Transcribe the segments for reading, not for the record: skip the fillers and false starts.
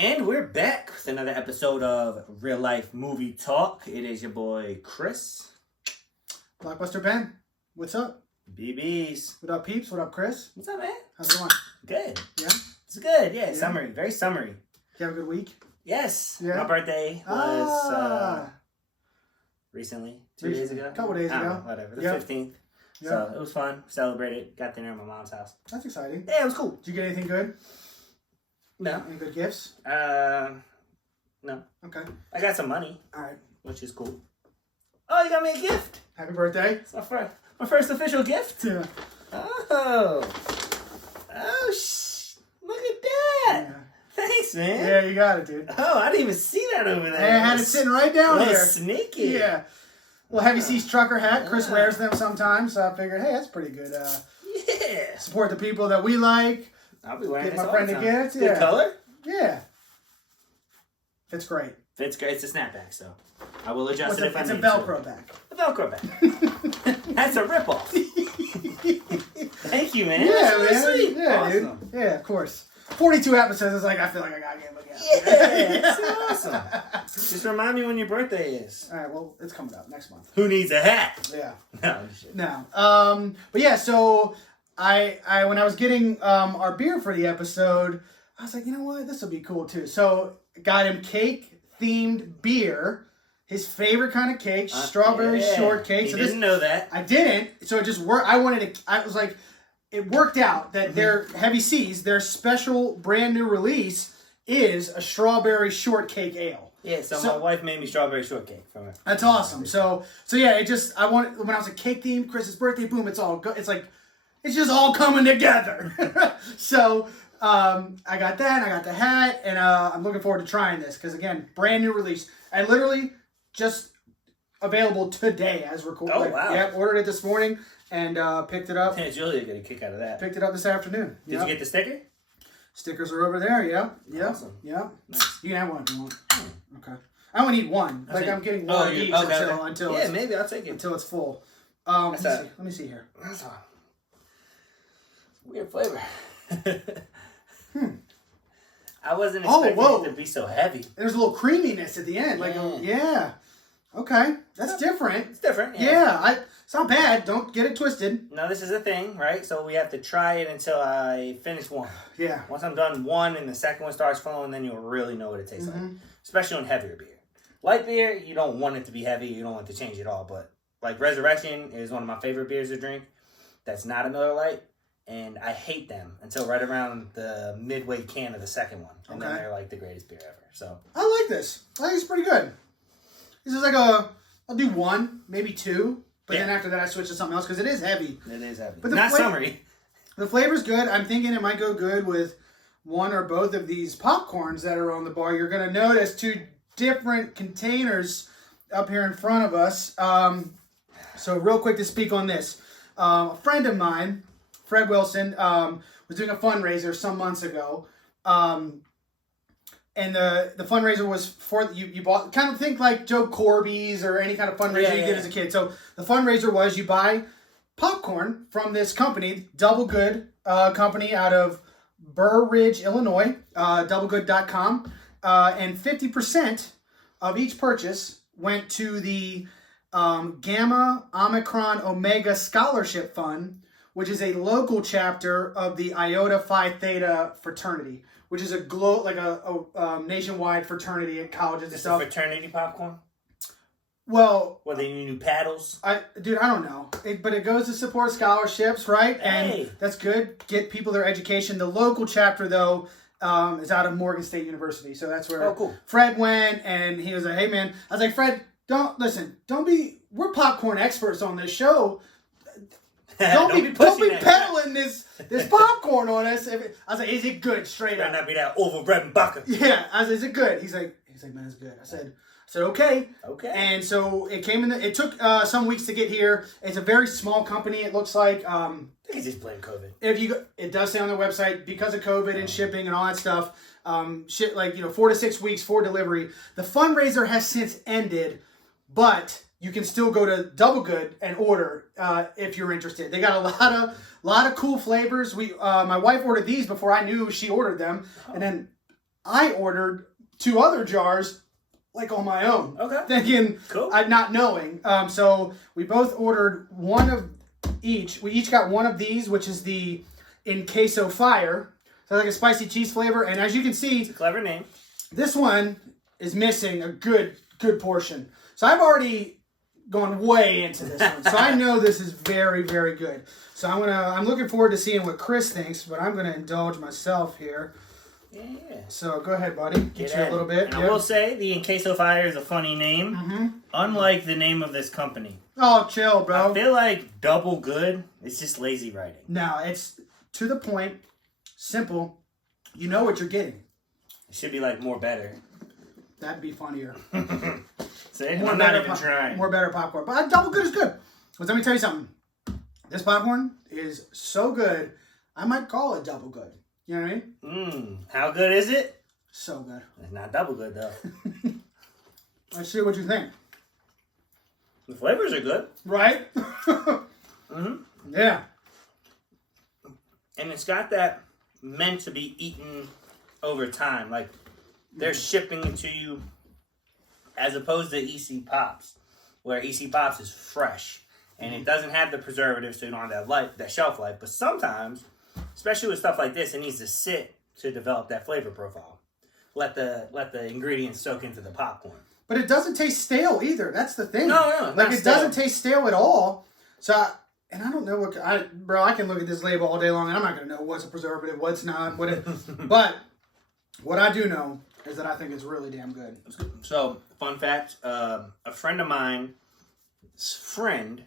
And we're back with another episode of Real Life Movie Talk. It is your boy Chris. Blockbuster Ben, what's up? BBs. What up, peeps? What up, Chris? What's up, man? How's it going? Good. Yeah? It's good, yeah. Summery. Very summery. You have a good week? Yes. Yeah. My birthday was recently. 2 days ago. A couple days ago. Whatever. The Yep. 15th. Yep. So it was fun. Celebrated. Got dinner at my mom's house. That's exciting. Yeah, it was cool. Did you get anything good? No. Any good gifts? No. Okay. I got some money. All right. Which is cool. Oh, you got me a gift. Happy birthday. It's my first official gift. Yeah. Oh, look at that. Yeah. Thanks, man. Yeah, you got it, dude. Oh, I didn't even see that over there. Hey, I had it sitting right down here. Sneaky. Yeah. Well, Heavy Seas trucker hat. Chris wears them sometimes, so I figured, hey, that's pretty good. Yeah. Support the people that we like. I'll be wearing Get this my all friend the a time. gift. Good Yeah. color. Yeah. Fits great. Fits great. It's a snapback, so I will adjust it if I need It's a Velcro back. A Velcro back. That's a ripoff. Thank you, man. Yeah, That's really man. sweet. Yeah, Awesome. Dude. Yeah, of course. 42 episodes. It's like I feel like I gotta give him a gift. Yeah, that's awesome. Just remind me when your birthday is. All right, well, it's coming up next month. Who needs a hat? Yeah. No, shit. No. But yeah, so I when I was getting our beer for the episode, I was like, you know what, this will be cool too. So got him cake themed beer, his favorite kind of cake, strawberry shortcake. He so didn't know that. I didn't. So it just worked. I was like, it worked out that their Heavy Seas, their special brand new release is a strawberry shortcake ale. Yeah, so my wife made me strawberry shortcake from it. That's awesome. So yeah, when I was a cake themed, Chris's birthday, boom, it's just all coming together. So I got that, and I got the hat, and I'm looking forward to trying this because again, brand new release. I literally just available today as recorded. Oh, wow. Yeah, ordered it this morning and picked it up. Yeah, Julia got a kick out of that. Picked it up this afternoon. Did you get the sticker? Stickers are over there. Yep. Awesome. Yep. Nice. You can have one if you want. Okay. I only need one. I'm getting one each until yeah, maybe I'll take it until it's full. Let me see here. That's a weird flavor. I wasn't expecting it to be so heavy. There's a little creaminess at the end. Okay. That's different. It's different. Yeah. It's not bad. Don't get it twisted. No, this is a thing, right? So we have to try it until I finish one. Yeah. Once I'm done one and the second one starts flowing, then you'll really know what it tastes like. Especially on heavier beer. Light beer, you don't want it to be heavy. You don't want it to change at all. But like Resurrection is one of my favorite beers to drink. That's not a Miller Lite. And I hate them until right around the midway can of the second one. And then they're like the greatest beer ever. So I like this. I think it's pretty good. This is like I'll do one, maybe two. But then after that I switch to something else because it is heavy. It is heavy. But not summery. The flavor's good. I'm thinking it might go good with one or both of these popcorns that are on the bar. You're going to notice two different containers up here in front of us. So real quick to speak on this. A friend of mine, Fred Wilson, was doing a fundraiser some months ago. And the fundraiser was for, you bought, kind of think like Joe Corby's or any kind of fundraiser you did as a kid. So the fundraiser was you buy popcorn from this company, Double Good company out of Burr Ridge, Illinois, doublegood.com. And 50% of each purchase went to the Gamma Omicron Omega Scholarship Fund, which is a local chapter of the Iota Phi Theta fraternity, which is a nationwide fraternity at colleges and stuff. Fraternity popcorn? Well, What, they new paddles? I don't know. But it goes to support scholarships, right? Hey. And that's good. Get people their education. The local chapter, though, is out of Morgan State University. So that's where Fred went, and he was like, hey, man. I was like, Fred, we're popcorn experts on this show. Don't be peddling this popcorn on us. I was like, is it good? Straight up. Might not be that overbred and baka. Yeah. I was like, is it good? He's like, man, it's good. I said, okay. Okay. And so it came in. It took some weeks to get here. It's a very small company. It looks like. I think it's just blame COVID. It does say on their website because of COVID and shipping and all that stuff. 4 to 6 weeks for delivery. The fundraiser has since ended, but you can still go to Double Good and order if you're interested. They got a lot of cool flavors. My wife ordered these before I knew she ordered them, and then I ordered 2 other jars, like on my own. Okay. Thinking, cool. Not knowing. So we both ordered one of each. We each got one of these, which is the In Queso Fire. So like a spicy cheese flavor. And as you can see, It's a clever name. this one is missing a good portion. So I've already gone way into this one. So I know this is very, very good. So I'm looking forward to seeing what Chris thinks, but I'm gonna indulge myself here. Yeah. So go ahead, buddy. Get you a little bit. And I will say, the In Queso Fire is a funny name, unlike the name of this company. Oh, chill, bro. I feel like Double Good, it's just lazy writing. No, it's to the point, simple. You know what you're getting. It should be like More Better. That'd be funnier. See? More I'm not even trying. More better popcorn. But Double Good is good. But let me tell you something. This popcorn is so good, I might call it Double Good. You know what I mean? How good is it? So good. It's not Double Good, though. Let's see what you think. The flavors are good. Right? Yeah. And it's got that meant to be eaten over time. Like, they're shipping it to you as opposed to EC Pops, where EC Pops is fresh. And it doesn't have the preservatives, so you don't have that shelf life. But sometimes, especially with stuff like this, it needs to sit to develop that flavor profile. Let the ingredients soak into the popcorn. But it doesn't taste stale either. That's the thing. No, like it doesn't taste stale at all. So, and I don't know what I can look at this label all day long, and I'm not gonna know what's a preservative, what's not, but what I do know is that I think it's really damn good. So, fun fact: a friend of mine's friend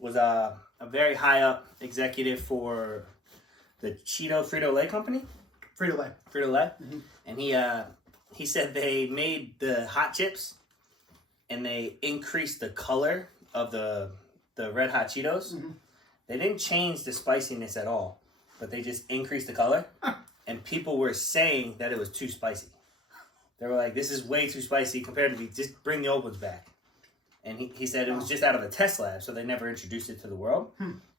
was a very high up executive for the Frito-Lay company. Frito-Lay. Frito-Lay. And he said they made the hot chips and they increased the color of the Red Hot Cheetos. They didn't change the spiciness at all, but they just increased the color. And people were saying that it was too spicy. They were like, this is way too spicy compared to just bring the old ones back. And he said it was just out of the test lab, so they never introduced it to the world.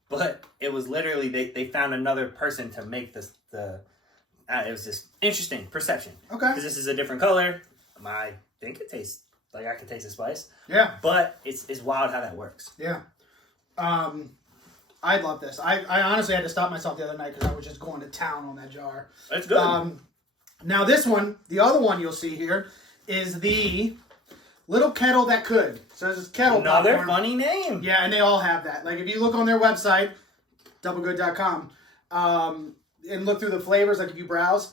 But it was literally, they found another person to make it was just interesting perception. Okay. Because this is a different color. I think it tastes like I can taste the spice. Yeah. But it's wild how that works. Yeah. I love this. I honestly had to stop myself the other night because I was just going to town on that jar. It's good. Now this one, the other one you'll see here, is the Little Kettle That Could. So this is kettle Another popcorn. funny name. Yeah, and they all have that. Like if you look on their website, doublegood.com, and look through the flavors, like if you browse,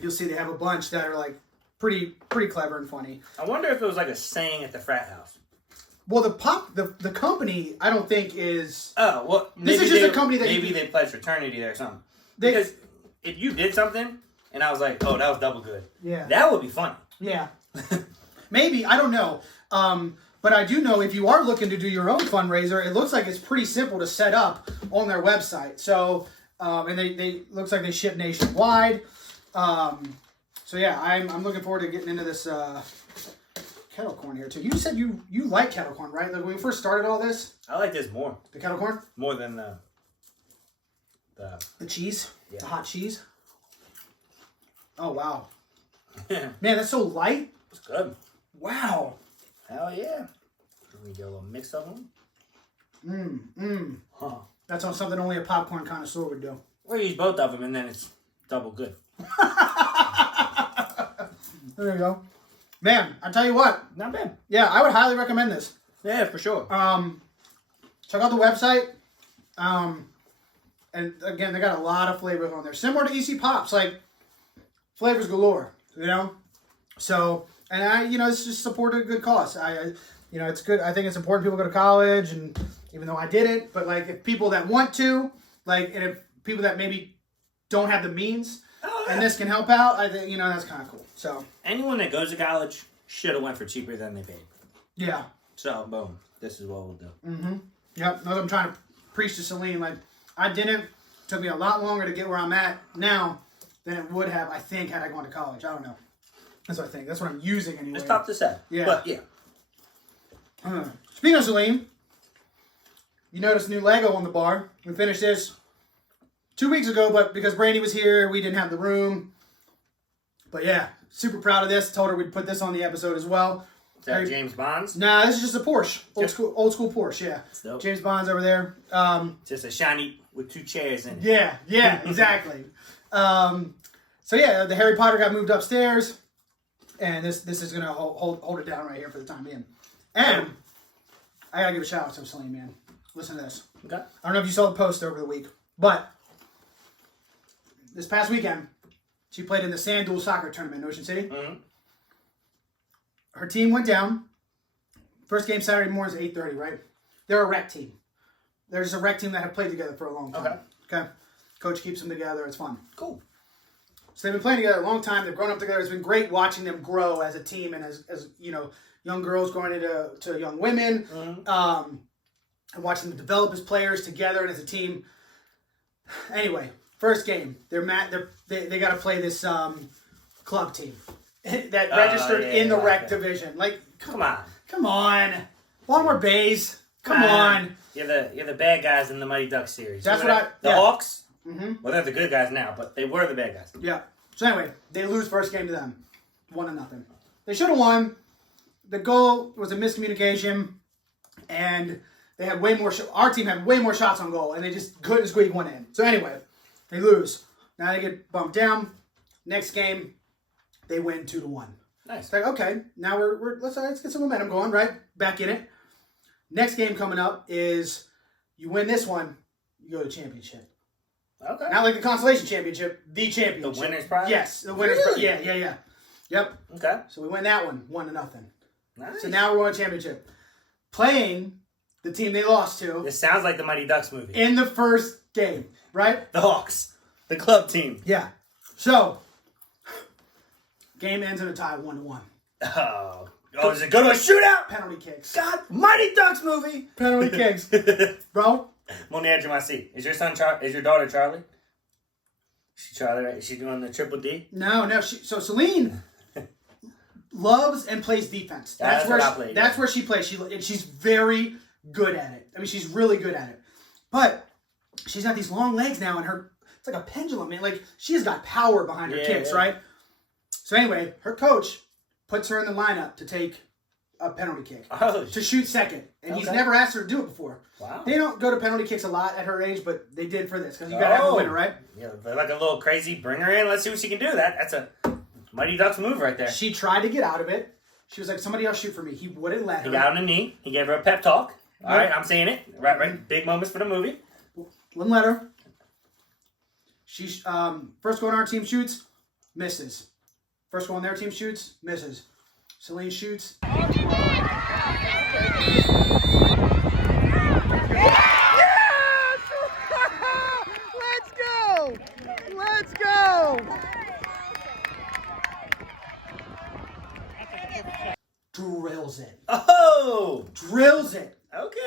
you'll see they have a bunch that are like pretty clever and funny. I wonder if it was like a saying at the frat house. Well, the company I don't think is. Oh well, This is just a company that maybe they pledged fraternity there or something. Because if you did something and I was like, oh, that was Double Good. Yeah. That would be funny. Yeah. Maybe, I don't know. But I do know if you are looking to do your own fundraiser, it looks like it's pretty simple to set up on their website. So, and they looks like they ship nationwide. So yeah, I'm looking forward to getting into this kettle corn here too. You said you like kettle corn, right? Like when we first started all this. I like this more. The kettle corn? More than the cheese? Yeah. The hot cheese? Oh wow. Man, that's so light. It's good. Wow. Hell yeah. Let me get a little mix of them. Huh. That's on something only a popcorn connoisseur would do. We'll use both of them and then it's Double Good. There you go. Man, I tell you what. Not bad. Yeah, I would highly recommend this. Yeah, for sure. Check out the website. And again, they got a lot of flavors on there. Similar to EC Pops, like flavors galore, you know? So, and it's just supported a good cause. It's good. I think it's important people go to college, and even though I didn't, but like if people that want to, like, and if people that maybe don't have the means, and this can help out, I think, that's kind of cool. So anyone that goes to college should have went for cheaper than they paid. Yeah. So, boom. This is what we'll do. Yep. That's what I'm trying to preach to Selene. Like, I didn't. It took me a lot longer to get where I'm at now than it would have, I think, had I gone to college. I don't know. That's what I think. That's what I'm using anyway. It's tough to say. Yeah. But, yeah. Speaking of Selene, you noticed new Lego on the bar. We finished this 2 weeks ago, but because Brandy was here, we didn't have the room. But yeah, super proud of this. Told her we'd put this on the episode as well. Is that James Bond's? Nah, this is just a Porsche. Old school Porsche, yeah. James Bond's over there. Just a shiny with 2 chairs in it. Yeah, exactly. So yeah, the Harry Potter got moved upstairs. And this is going to hold it down right here for the time being. And I got to give a shout out to Selene, man. Listen to this. Okay. I don't know if you saw the post over the week, but this past weekend, she played in the Sand Duel soccer tournament in Ocean City. Mm-hmm. Her team went down. First game Saturday morning is 8:30, right? They're a rec team. They're just a rec team that have played together for a long time. Okay. Coach keeps them together. It's fun. Cool. So they've been playing together a long time. They've grown up together. It's been great watching them grow as a team and as you know, young girls growing into young women. Mm-hmm. And watching them develop as players together and as a team. Anyway, first game. They got to play this club team that registered in the rec division. Like, come on. Baltimore Bays. Come on. You're the bad guys in the Mighty Ducks series. That's the Hawks. Mm-hmm. Well, they're the good guys now, but they were the bad guys. Yeah. So anyway, they lose first game to them, 1-0. They should have won. The goal was a miscommunication, and they had way more. Our team had way more shots on goal, and they just couldn't squeak one in. So anyway, they lose. Now they get bumped down. Next game, they win 2-1. Nice. It's like, okay, now let's get some momentum going, right? Back in it. Next game coming up is you win this one, you go to championship. Okay. Not like the consolation championship, the championship. The winner's prize? Yes, the winner's prize. Yeah. Yep. Okay. So we win that one, 1-0. Nice. So now we're on championship. Playing the team they lost to. This sounds like the Mighty Ducks movie. In the first game, right? The Hawks. The club team. Yeah. So, game ends in a tie, 1-1. Oh, does it go to a shootout? Penalty kicks. God, Mighty Ducks movie. Penalty kicks. Bro. I'm on the edge of my seat. Is your daughter Charlie? Is she doing the triple D? No. So Selene loves and plays defense. That's where she plays. She's very good at it. I mean, she's really good at it. But she's got these long legs now, and it's like a pendulum, man. Like, she has got power behind her kicks, right? So anyway, her coach puts her in the lineup to take a penalty kick. To shoot second. And he's never asked her to do it before. Wow. They don't go to penalty kicks a lot at her age, but they did for this, because you got to have a winner, right? Yeah, they're like a little crazy, bring her in, let's see what she can do. That's a Mighty Ducks move right there. She tried to get out of it. She was like, somebody else shoot for me. He wouldn't let her. He got on the knee. He gave her a pep talk. All right, I'm saying it. Right. Big moments for the movie. Wouldn't let her. She first go on our team shoots, misses. First go on their team shoots, misses. Selene shoots. Let's go! Drills it. Oh! Drills it. Okay.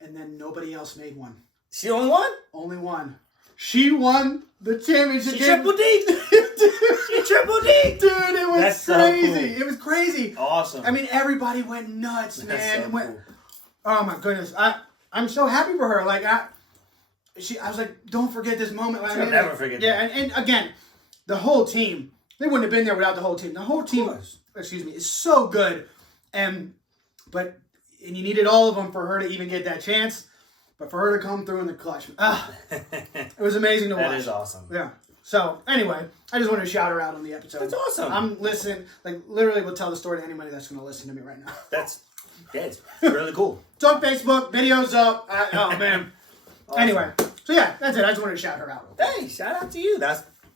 And then nobody else made one. She only won? Only one. She won the championship She game. triple D. She triple D. Dude, it was That's crazy. So cool. It was crazy. Awesome. I mean, everybody went nuts, man. That's so cool. Oh my goodness. I'm so happy for her. Like, I was like, don't forget this moment. She'll never forget that. Yeah, and again, the whole team, they wouldn't have been there without the whole team. The whole team, is so good. And you needed all of them for her to even get that chance. But for her to come through in the clutch, it was amazing to watch. That is awesome. Yeah. So, anyway, I just wanted to shout her out on the episode. That's awesome. I'm listening, like, literally will tell the story to anybody that's going to listen to me right now. That's really cool. It's on Facebook, videos up. Oh, man. Awesome. Anyway, so yeah, that's it. I just wanted to shout her out. Hey, shout out to you.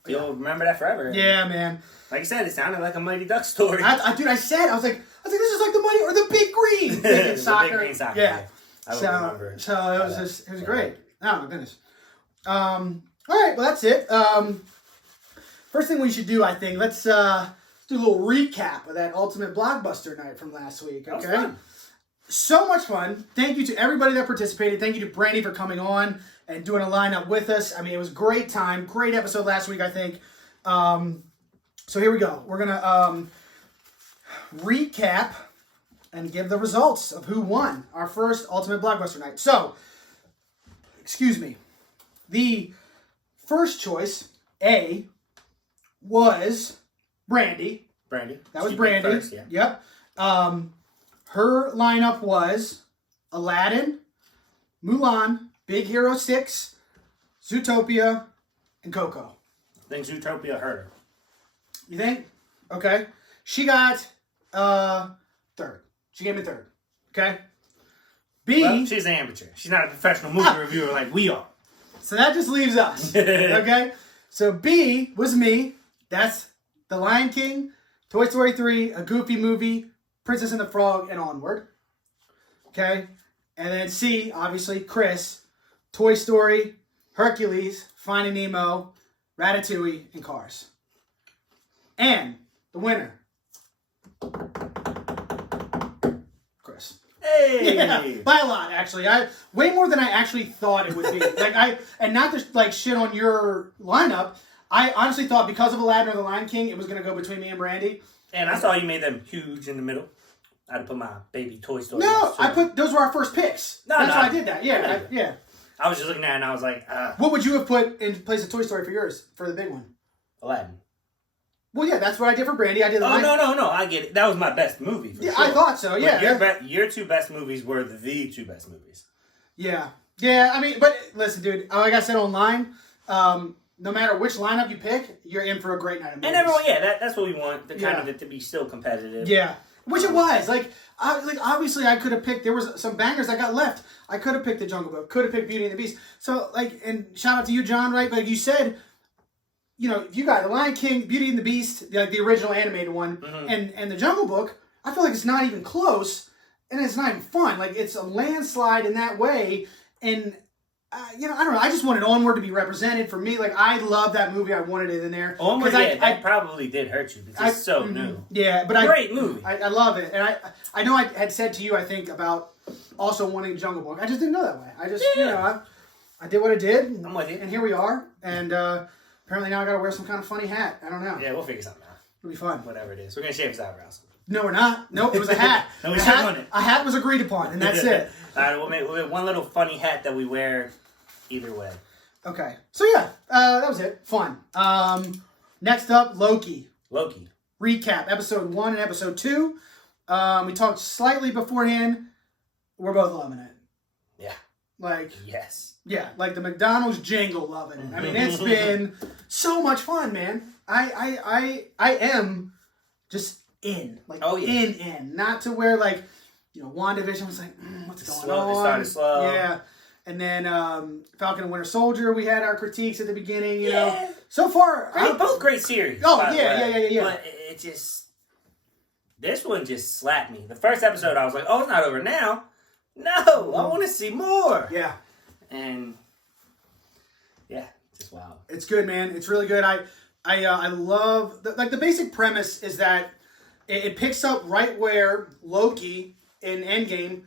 You'll remember that forever. Yeah, man. Like I said, it sounded like a Mighty Duck story. I was like, this is like the Mighty or the Big Green. The soccer. Big Green soccer. Yeah. I don't remember. So it was great. Oh my goodness. All right, well that's it. First thing we should do, I think, let's do a little recap of that Ultimate Blockbuster Night from last week. Okay. That was fun. So much fun. Thank you to everybody that participated. Thank you to Brandy for coming on and doing a lineup with us. I mean, it was a great time. Great episode last week, I think. So here we go. We're gonna recap and give the results of who won our first Ultimate Blockbuster Night. So, excuse me. The first choice, A, was Brandy. That was She Brandy. picked first, yeah. Yep. Her lineup was Aladdin, Mulan, Big Hero 6, Zootopia, and Coco. I think Zootopia hurt her. You think? Okay. She got third. She gave me third. Okay. B. Well, she's an amateur. She's not a professional movie reviewer like we are. So that just leaves us. Okay. So B was me. That's The Lion King, Toy Story 3, A Goofy Movie, Princess and the Frog, and Onward. Okay. And then C, obviously, Chris, Toy Story, Hercules, Finding Nemo, Ratatouille, and Cars. And the winner, Chris. Hey! Yeah, by a lot, actually. Way more than I actually thought it would be. And not to like shit on your lineup. I honestly thought because of Aladdin or The Lion King, it was going to go between me and Brandy. And I saw you made them huge in the middle. I'd put my baby Toy Story. No, those were our first picks. That's why I did that. Yeah, yeah. I was just looking at it and I was like, What would you have put in place of Toy Story for yours, for the big one? Aladdin. Well, yeah, that's what I did for Brandy. I did. No, I get it. That was my best movie. For yeah, sure. I thought so. Yeah, your two best movies were the two best movies. Yeah. I mean, but listen, dude. Like I said online, no matter which lineup you pick, you're in for a great night of movies. And everyone, that's what we want. Kind of it to be still competitive. Yeah, which it was. Obviously, I could have picked. There was some bangers I got left. I could have picked The Jungle Book. Could have picked Beauty and the Beast. So, and shout out to you, John. Right, like you said. If you got The Lion King, Beauty and the Beast, like the original animated one, and The Jungle Book, I feel like it's not even close, and it's not even fun. Like, it's a landslide in that way, and, I don't know, I just wanted Onward to be represented for me. Like, I love that movie. I wanted it in there. Onward, that probably did hurt you, because it's so new. Yeah, but Great movie. I love it, and I know I had said to you, I think, about also wanting Jungle Book. I just didn't know that way. I just, I did what I did. I'm with you. And here we are, and, apparently now I gotta wear some kind of funny hat. I don't know. Yeah, we'll figure something out. It'll be fun. Whatever it is. We're gonna shave his eyebrows. No, we're not. Nope, it was a hat. No, we on it. A hat was agreed upon, and that's it. All right, we'll make one little funny hat that we wear either way. Okay. So yeah, that was it. Fun. Next up, Loki. Recap, episode 1 and episode 2. We talked slightly beforehand. We're both loving it. Yeah. Yes. Yeah, like the McDonald's jingle, loving it. I mean, it's been so much fun, man. I am just in. Like, in. Not to where, like, WandaVision was like, what's going on? It started slow. Yeah. And then Falcon and Winter Soldier, we had our critiques at the beginning, you know. So far... both great series. Oh, yeah. But it just... This one just slapped me. The first episode, I was like, oh, it's not over now. No, I want to see more. Yeah. And just wow. It's good, man. It's really good. I love the basic premise is that it picks up right where Loki in Endgame,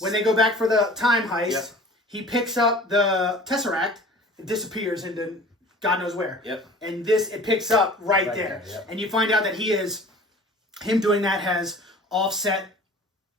when they go back for the time heist, he picks up the Tesseract and disappears into God knows where. Yep. And it picks up right there. Yep. And you find out that him doing that has offset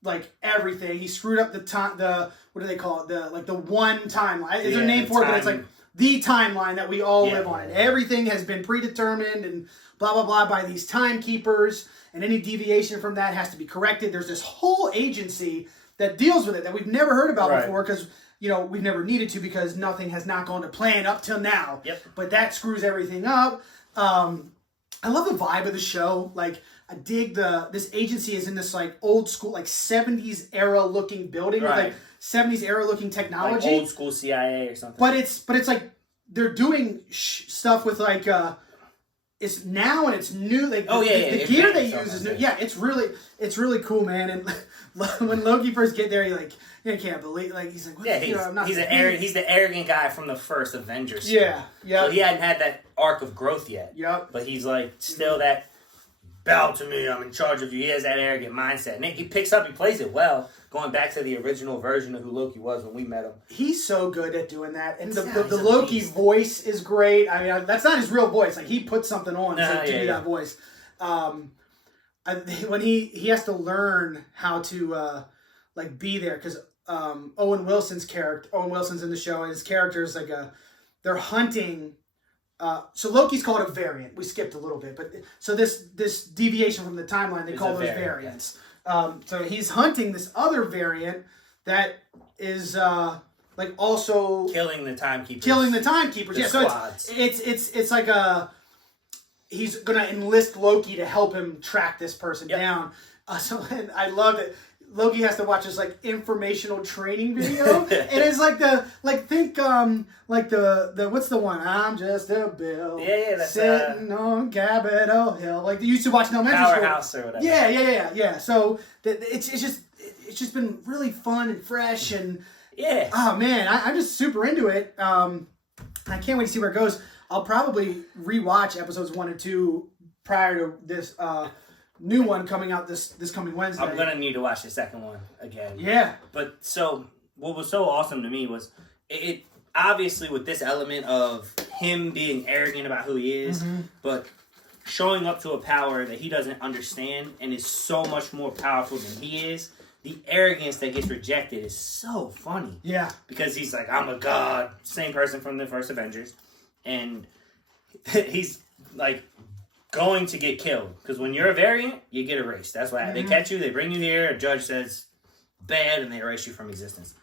like everything. He screwed up what do they call it? The one timeline. Is there a name for it? But it's like the timeline that we all live on. And everything has been predetermined and blah, blah, blah by these timekeepers. And any deviation from that has to be corrected. There's this whole agency that deals with it that we've never heard about before because, we've never needed to because nothing has not gone to plan up till now. Yep. But that screws everything up. I love the vibe of the show. Like, I dig this agency is in this like old school, like 70s era looking building with like 70s era looking technology. Like old school CIA or something. But it's like they're doing stuff with like it's now and it's new. Like the gear they use is new. Yeah, it's really cool, man. And when Loki first get there, you can't believe he's like, what he's the arrogant guy from the first Avengers. Yeah. So he hadn't had that arc of growth yet. Yep. But he's like still that bow to me, I'm in charge of you. He has that arrogant mindset. And he plays it well, going back to the original version of who Loki was when we met him. He's so good at doing that. And the Loki voice is great. I mean, that's not his real voice. Like, he put something on to do that voice. When he has to learn how to, be there, because Owen Wilson's in the show, and his character is they're hunting So Loki's called a variant. We skipped a little bit, but so this deviation from the timeline, they call those variants. So he's hunting this other variant that is like also killing the timekeepers. Yeah, squads. So it's like he's gonna enlist Loki to help him track this person down. And I love it. Loki has to watch this like informational training video, and it's like the what's the one? I'm just a bill. Yeah, that's sitting on Capitol Hill. Like they used to watch in elementary school. Powerhouse or whatever. Yeah. So it's just been really fun and fresh and oh man, I'm just super into it. I can't wait to see where it goes. I'll probably rewatch episodes 1 and 2 prior to this new one coming out this coming Wednesday. I'm gonna need to watch the second one again. Yeah. But so what was so awesome to me was it obviously with this element of him being arrogant about who he is, but showing up to a power that he doesn't understand and is so much more powerful than he is. The arrogance that gets rejected is so funny. Yeah. Because he's like, I'm a god. Same person from the first Avengers. And he's like going to get killed. Because when you're a variant, you get erased. That's why they catch you, they bring you here, a judge says bad, and they erase you from existence.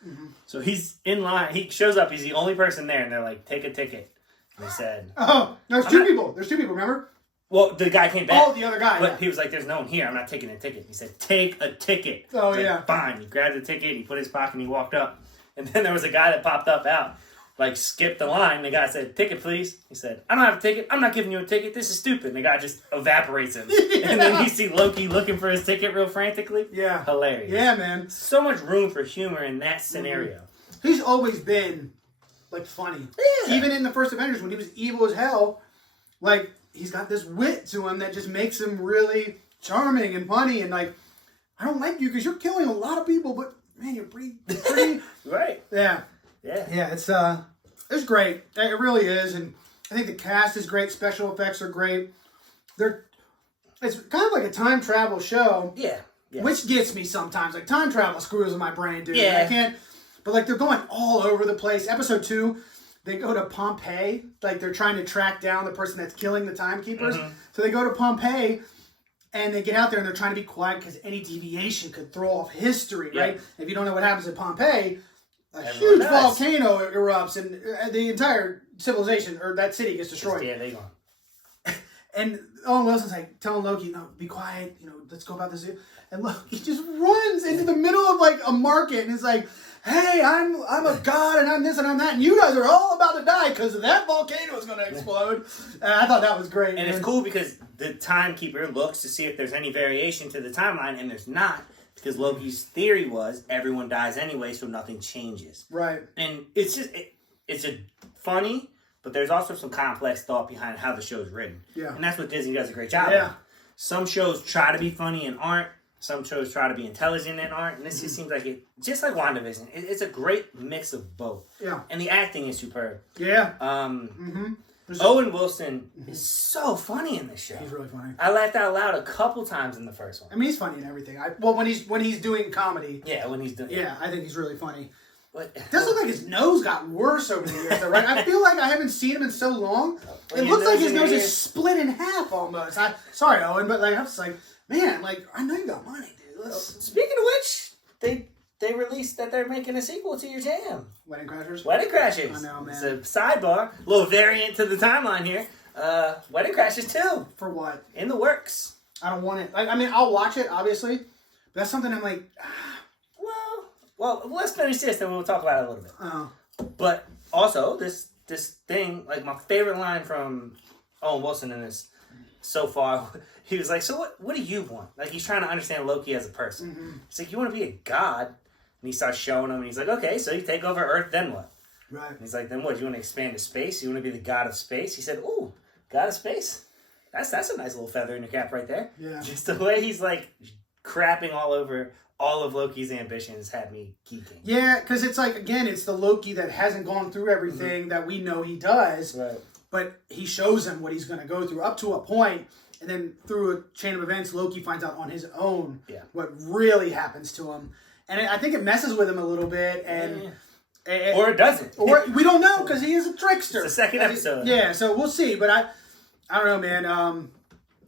So he's in line. He shows up. He's the only person there. And they're like, take a ticket. And they said... Oh, there's two people. There's 2 people, remember? Well, the guy came back. Oh, the other guy, But he was like, there's no one here. I'm not taking a ticket. He said, take a ticket. Oh, like, yeah. Fine. He grabbed the ticket. He put it in his pocket and he walked up. And then there was a guy that popped up out. Like, skipped the line. The guy said, ticket, please. He said, I don't have a ticket. I'm not giving you a ticket. This is stupid. And the guy just evaporates him. And then you see Loki looking for his ticket real frantically. Yeah. Hilarious. Yeah, man. So much room for humor in that scenario. He's always been, like, funny. Yeah. Even in the first Avengers, when he was evil as hell, like, he's got this wit to him that just makes him really charming and funny. And, like, I don't like you because you're killing a lot of people, but, man, you're pretty... Right. Yeah. Yeah. Yeah, it's great. It really is. And I think the cast is great. Special effects are great. It's kind of like a time travel show. Yeah. Which gets me sometimes. Like, time travel screws with my brain, dude. Yeah. I can't... But, like, they're going all over the place. Episode 2... They go to Pompeii, like they're trying to track down the person that's killing the timekeepers. So they go to Pompeii, and they get out there and they're trying to be quiet because any deviation could throw off history, right? If you don't know what happens at Pompeii, huge volcano erupts and the entire civilization or that city gets destroyed. Yeah, they go. And Owen Wilson's like telling Loki, no, be quiet, let's go about this. And Loki just runs into the middle of like a market and is like, hey, I'm a god and I'm this and I'm that, and you guys are all about to die because that volcano is going to explode. And I thought that was great. And it's cool because the timekeeper looks to see if there's any variation to the timeline, and there's not, because Loki's theory was everyone dies anyway, so nothing changes. Right. And it's just, it's a funny, but there's also some complex thought behind how the show's written. Yeah. And that's what Disney does a great job of. Some shows try to be funny and aren't. Some shows try to be intelligent and aren't. And this just seems like it, just like WandaVision, it's a great mix of both. Yeah. And the acting is superb. Yeah. Owen Wilson is so funny in this show. He's really funny. I laughed out loud a couple times in the first one. I mean, he's funny in everything. When he's doing comedy. Yeah, when he's doing. Yeah, I think he's really funny. But it does look like his nose got worse over the years, though, right? I feel like I haven't seen him in so long. It looks like his nose is split in half almost. Sorry, Owen, but like I was like, man, like I know you got money, dude. Speaking of which, they released that they're making a sequel to your jam. Wedding Crashers? Wedding Crashers. I know, man. It's a sidebar, a little variant to the timeline here. Wedding Crashers 2. For what? In the works. I don't want it. I mean, I'll watch it, obviously. But that's something I'm like... Well, let's finish this, then we'll talk about it a little bit. Oh. But also, this thing, like my favorite line from Owen Wilson in this so far, he was like, so what do you want? Like, he's trying to understand Loki as a person. Mm-hmm. He's like, you want to be a god? And he starts showing him, and he's like, okay, so you take over Earth, then what? Right. And he's like, then what? You want to expand to space? You want to be the god of space? He said, ooh, god of space? That's a nice little feather in your cap right there. Yeah. Just the way he's, like, crapping all over all of Loki's ambitions had me geeking. Yeah, because it's like, again, it's the Loki that hasn't gone through everything that we know he does. Right. But he shows him what he's going to go through up to a point, and then through a chain of events, Loki finds out on his own what really happens to him. And I think it messes with him a little bit, and Or it doesn't. Or we don't know because he is a trickster. It's the second episode. Yeah, so we'll see. But I don't know, man.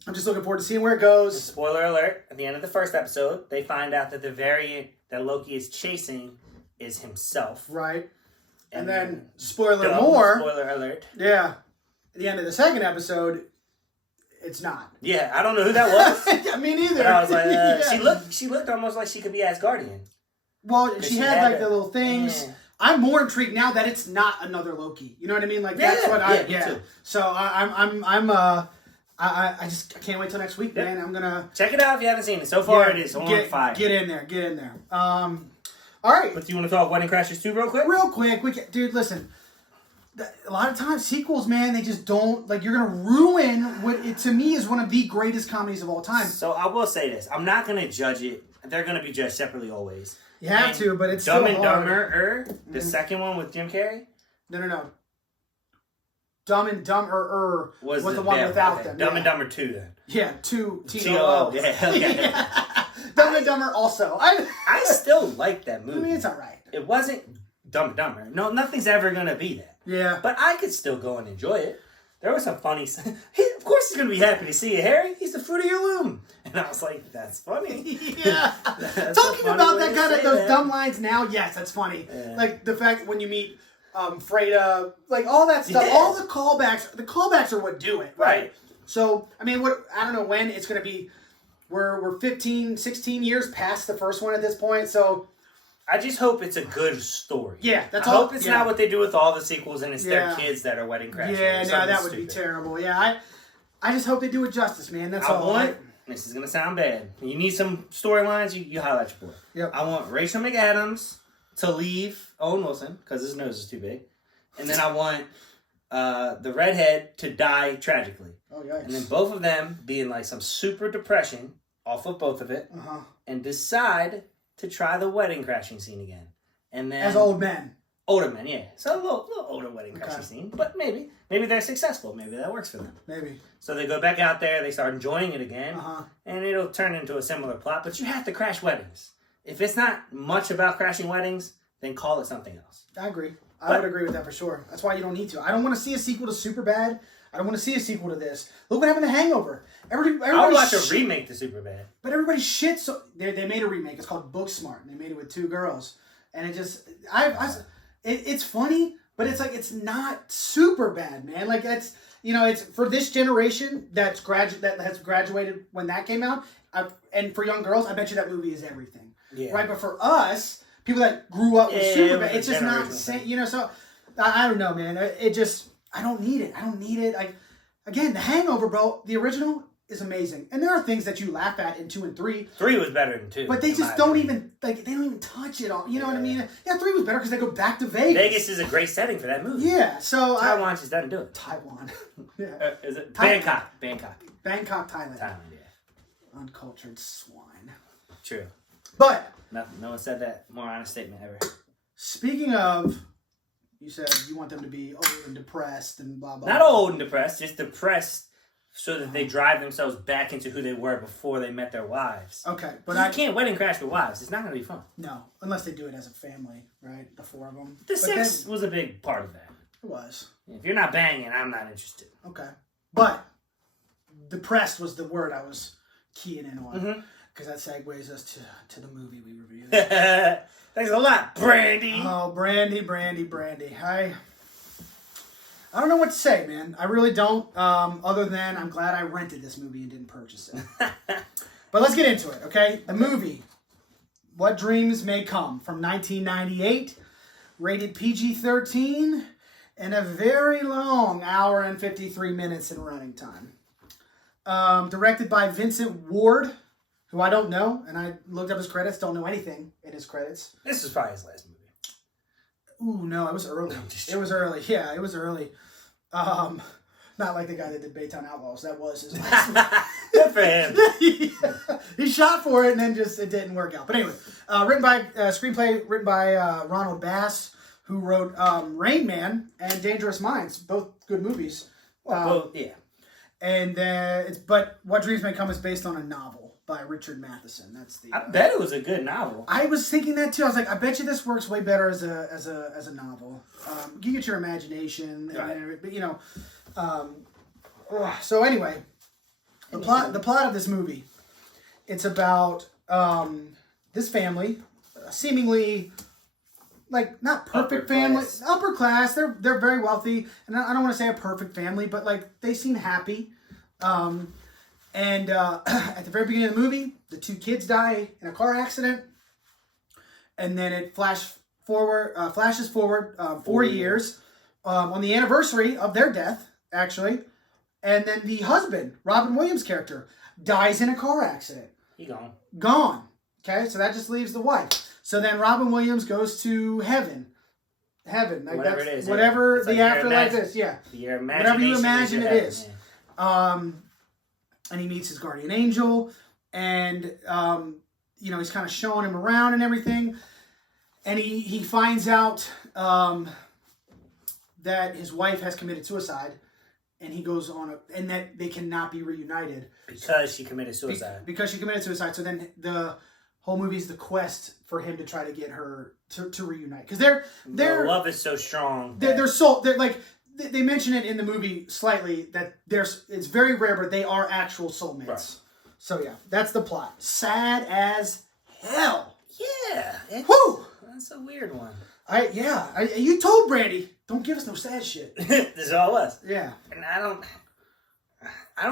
I'm just looking forward to seeing where it goes. Spoiler alert, at the end of the first episode, they find out that the variant that Loki is chasing is himself. Right. And then, spoiler alert. Yeah. At the end of the second episode, it's not. Yeah, I don't know who that was. Yeah, me neither. But I was like, she looked almost like she could be Asgardian. Well, she had like the little things. Yeah. I'm more intrigued now that it's not another Loki. You know what I mean? Like that's what I me too. So I just can't wait till next week, man. I'm gonna check it out if you haven't seen it. So far, it is on fire. Get in there. All right. But do you want to talk Wedding Crashers 2 real quick? Real quick, dude. Listen, a lot of times sequels, man, they just don't like. You're gonna ruin what it to me is one of the greatest comedies of all time. So I will say this: I'm not gonna judge it. They're gonna be judged separately always. You have to, but it's Dumb still and hard. Dumber, the second one with Jim Carrey. No. Dumb and Dumber was the one without them. Dumb and Dumber 2 then. Yeah, 2 T-O-O. Yeah, okay. Dumb and Dumber also. I still like that movie. I mean, it's all right. It wasn't Dumb and Dumber. No, nothing's ever going to be that. Yeah. But I could still go and enjoy it. There was some funny... Of course he's going to be happy to see you, Harry. He's the fruit of your loom. And I was like, that's funny. Yeah. Talking about that kind of those dumb lines now, yes, that's funny. Yeah. Like the fact when you meet... Freda, like all that stuff, all the callbacks are what do it, right? So, I mean, I don't know when it's going to be, we're 15, 16 years past the first one at this point, so. I just hope it's a good story. Yeah, that's all. all. I hope it's not what they do with all the sequels and it's their kids that are wedding crashers. Yeah, no, that would be terrible. Yeah, I just hope they do it justice, man, that's all. This is going to sound bad. You need some storylines, you highlight your boy. Yep. I want Rachel McAdams to leave Owen Wilson because his nose is too big, and then I want the redhead to die tragically. Oh yikes! And then both of them be in like some super depression off of both of it, and decide to try the wedding crashing scene again. And then as older men, yeah. So a little older wedding crashing scene, but maybe they're successful. Maybe that works for them. Maybe. So they go back out there, they start enjoying it again, and it'll turn into a similar plot. But you have to crash weddings. If it's not much about crashing weddings, then call it something else. I agree. I would agree with that for sure. That's why you don't need to. I don't want to see a sequel to Superbad. I don't want to see a sequel to this. Look what happened to Hangover. I'll watch a remake to Superbad. But everybody shits. So they made a remake. It's called Booksmart. And they made it with 2 girls. And it just... it's funny, but it's like it's not super bad, man. Like it's... You know, it's for this generation that has graduated when that came out. And for young girls, I bet you that movie is everything. Yeah. Right, but for us, people that grew up with Superbad, it's just not the same. You know, so I don't know, man. It just I don't need it. Like again, The Hangover, bro. The original is amazing, and there are things that you laugh at in 2 and 3. 3 was better than 2, but they just don't even touch it all. You know what I mean? Yeah, 3 was better because they go back to Vegas. Vegas is a great setting for that movie. Yeah, so Taiwan just doesn't do it. Taiwan. Yeah. Is it Bangkok? Bangkok, Thailand. Yeah. Uncultured swine. True. But no one said that more honest statement ever. Speaking of, you said you want them to be old and depressed and blah blah. Not old and depressed, just depressed, so that they drive themselves back into who they were before they met their wives. Okay, but you can't wedding crash with wives. It's not going to be fun. No, unless they do it as a family, right? The 4 of them. The sex was a big part of that. It was. If you're not banging, I'm not interested. Okay, but depressed was the word I was keying in on. Because that segues us to the movie we reviewed. Thanks a lot, Brandy. Oh, Brandy. I don't know what to say, man. I really don't. Other than I'm glad I rented this movie and didn't purchase it. But let's get into it, okay? The movie, What Dreams May Come, from 1998, rated PG-13, and a very long hour and 53 minutes in running time. Directed by Vincent Ward, who I don't know, and I looked up his credits, don't know anything in his credits. This is probably his last movie. Ooh, no, it was early. It was early. Yeah, it was early. Not like the guy that did Baytown Outlaws. That was his last movie. Good for him. Yeah. He shot for it, and then it didn't work out. But anyway, screenplay written by Ronald Bass, who wrote Rain Man and Dangerous Minds, both good movies. Yeah. And but What Dreams May Come is based on a novel. by Richard Matheson. That's the. I bet it was a good novel. I was thinking that too. I was like, I bet you this works way better as a novel. You get your imagination, but you know. So anyway, the plot of this movie, it's about this family, seemingly like not perfect family, upper class. They're very wealthy, and I don't want to say a perfect family, but like they seem happy. And at the very beginning of the movie, the 2 kids die in a car accident, and then it flashes forward 4 years on the anniversary of their death, actually. And then the husband, Robin Williams' character, dies in a car accident. He gone. Gone. Okay, so that just leaves the wife. So then Robin Williams goes to heaven. Like Whatever it is. Whatever the afterlife is. Yeah. Whatever you imagine it is. And he meets his guardian angel. And, you know, he's kind of showing him around and everything. And he finds out that his wife has committed suicide. And he goes on and that they cannot be reunited. Because she committed suicide. Because she committed suicide. So then the whole movie is the quest for him to try to get her to reunite. Because their love is so strong. They're like, they mention it in the movie slightly that it's very rare, but they are actual soulmates. Right. So yeah, that's the plot. Sad as hell. Yeah. Woo! That's a weird one. You told Brandy, don't give us no sad shit. This is all us. Yeah. And I don't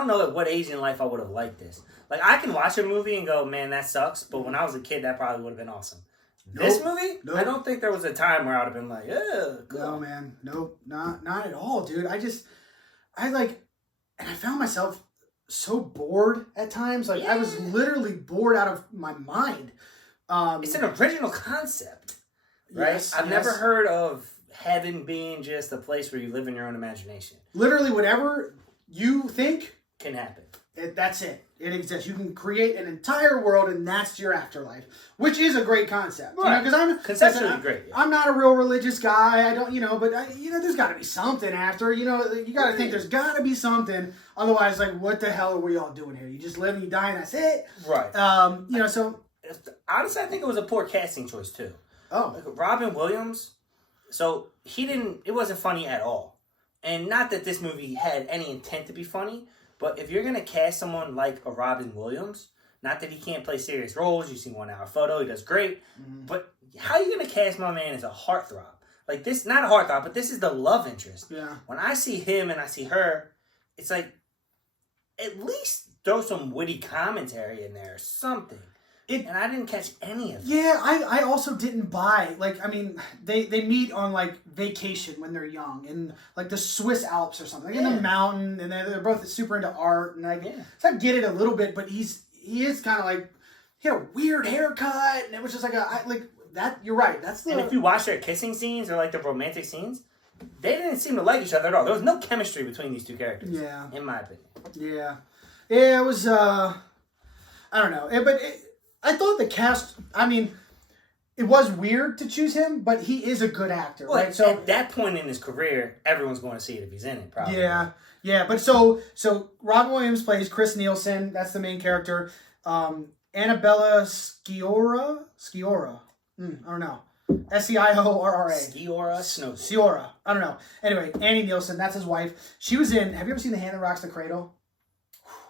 know at what age in life I would have liked this. Like, I can watch a movie and go, man, that sucks. But when I was a kid, that probably would have been awesome. This movie? Nope. I don't think there was a time where I would have been like, ugh. Cool. No, man. Nope. Not at all, dude. And I found myself so bored at times. Like, I was literally bored out of my mind. It's an original concept, right? Yes, I've never heard of heaven being just a place where you live in your own imagination. Literally, whatever you think can happen. That's it. It exists. You can create an entire world, and that's your afterlife, which is a great concept. Right. You know, because I'm conceptually great. Yeah. I'm not a real religious guy. I don't, but there's got to be something after. You got to think there's got to be something. Otherwise, like, what the hell are we all doing here? You just live and you die, and that's it. Right. So honestly, I think it was a poor casting choice too. Oh, like Robin Williams. So it wasn't funny at all, and not that this movie had any intent to be funny. But if you're going to cast someone like a Robin Williams, not that he can't play serious roles, you see 1 hour photo, he does great. Mm-hmm. But how are you going to cast my man as a heartthrob? Like this, not a heartthrob, but this is the love interest. Yeah. When I see him and I see her, it's like, at least throw some witty commentary in there or something. And I didn't catch any of it. Yeah, I also didn't buy, they meet on, vacation when they're young in, the Swiss Alps or something. In the mountain, and they're both super into art. And, so I get it a little bit, but he is kind of, he had a weird haircut, and it was just that, you're right. And if you watch their kissing scenes or, the romantic scenes, they didn't seem to like each other at all. There was no chemistry between these 2 characters. Yeah. In my opinion. Yeah. Yeah, it was, I don't know. I thought the cast, it was weird to choose him, but he is a good actor, well, right? So at that point in his career, everyone's going to see it if he's in it, probably. Yeah, but so Robin Williams plays Chris Nielsen, that's the main character. Annabella Sciorra? I don't know. Sciorra. Sciorra. I don't know. Anyway, Annie Nielsen, that's his wife. She was in, have you ever seen The Hand That Rocks the Cradle?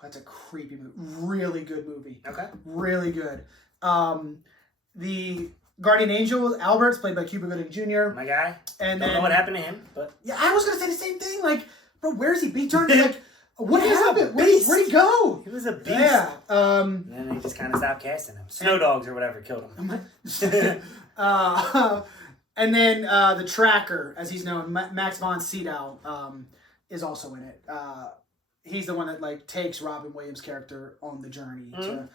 That's a creepy movie. Really good movie. Okay. Really good. The Guardian Angel, Albert's played by Cuba Gooding Jr. My guy. And Don't know what happened to him, but yeah, I was gonna say the same thing. Bro, where's he? He turned what happened? Where'd he go? He was a beast. Yeah. And then they just kind of stopped casting him. Snow Dogs or whatever killed him. And then the Tracker, as he's known, Max von Sydow, is also in it. He's the one that takes Robin Williams' character on the journey to.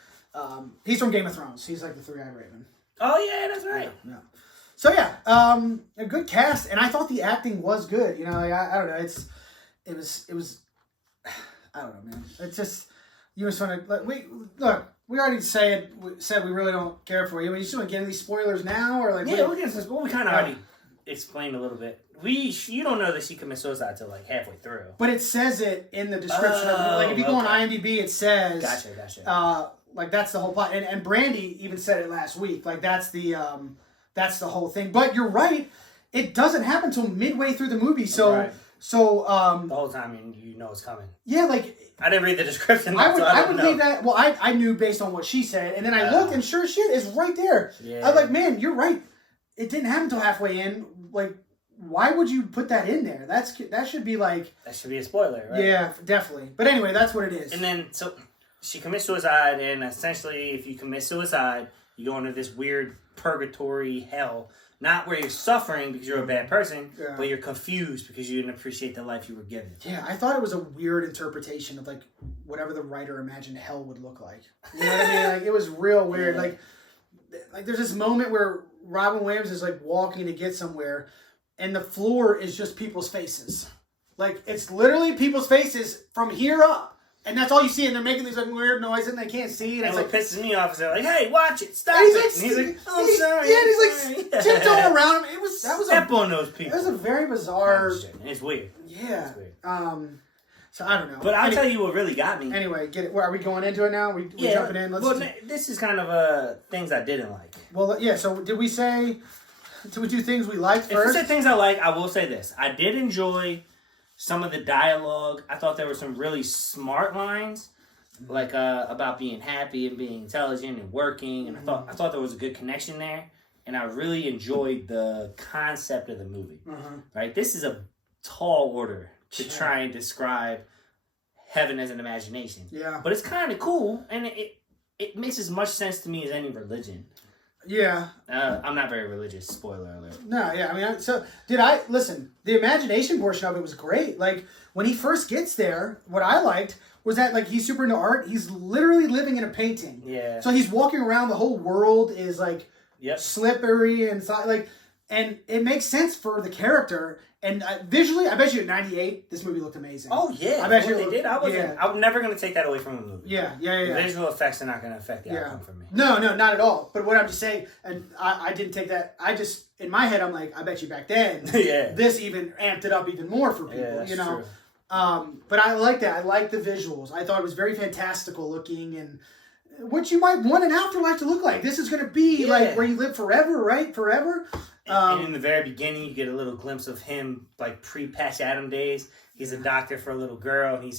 He's from Game of Thrones. He's the 3-Eyed Raven. Oh yeah, that's right. Yeah. So yeah, a good cast, and I thought the acting was good. I don't know. It was. I don't know, man. It's just you just want to we already said we really don't care for you. You just want to get into these spoilers now, or we kind of already explained a little bit. You don't know that she commits suicide till halfway through. But it says it in the description of it. If you go on IMDb, it says Gotcha. Like that's the whole plot. And Brandy even said it last week. Like that's the whole thing. But you're right. It doesn't happen until midway through the movie. So right. so the whole time you know it's coming. Yeah, like I didn't read the description. I would leave that. Well, I knew based on what she said, and then I looked, and sure as shit, it's right there. Yeah. I was like, man, you're right. It didn't happen until halfway in. Like, why would you put that in there? That should be like that should be a spoiler, right? Yeah, definitely. But anyway, that's what it is. And then so she commits suicide, and essentially, if you commit suicide, you go into this weird purgatory hell. Not where you're suffering because you're a bad person, but you're confused because you didn't appreciate the life you were given. Yeah, I thought it was a weird interpretation of like whatever the writer imagined hell would look like. You know what I mean? Like it was real weird. Like there's this moment where Robin Williams is like walking to get somewhere, and the floor is just people's faces. Like it's literally people's faces from here up. And that's all you see, and they're making these like weird noises, and they can't see. And it's like pisses me off. Is they're like, "Hey, watch it, stop and it!" And he's like, "Oh, sorry." Yeah, and he's like tiptoeing around him. That was step on those people. It was a very bizarre. And it's weird. Yeah. It's weird. So I don't know. But I'll tell you what really got me. Anyway, get it. Where are we going into it now? We jumping in. This is kind of things I didn't like. Well, yeah. So did we do things we liked first? If we said things I like, I will say this: I did enjoy some of the dialogue. I thought there were some really smart lines. Like about being happy and being intelligent and working, and I thought there was a good connection there, and I really enjoyed the concept of the movie. Right, this is a tall order to try and describe heaven as an imagination. Yeah, but it's kind of cool, and it makes as much sense to me as any religion. Yeah, I'm not very religious. Spoiler alert. No, yeah, I mean, so did I listen? The imagination portion of it was great. Like when he first gets there, what I liked was that like he's super into art. He's literally living in a painting. Yeah. So he's walking around. The whole world is like slippery and and it makes sense for the character. And visually, I bet you at 98, this movie looked amazing. Oh yeah, I bet you they did. I'm never gonna take that away from a movie. Yeah. The visual effects are not gonna affect the outcome for me. No, not at all. But what I'm just saying, and I didn't take that. I just in my head, I'm like, I bet you back then, this even amped it up even more for people. Yeah, that's true. But I like that. I like the visuals. I thought it was very fantastical looking and what you might want an afterlife to look like. This is going to be like where you live forever, right? Forever. And in the very beginning, you get a little glimpse of him like pre-Patch Adam days. He's a doctor for a little girl. And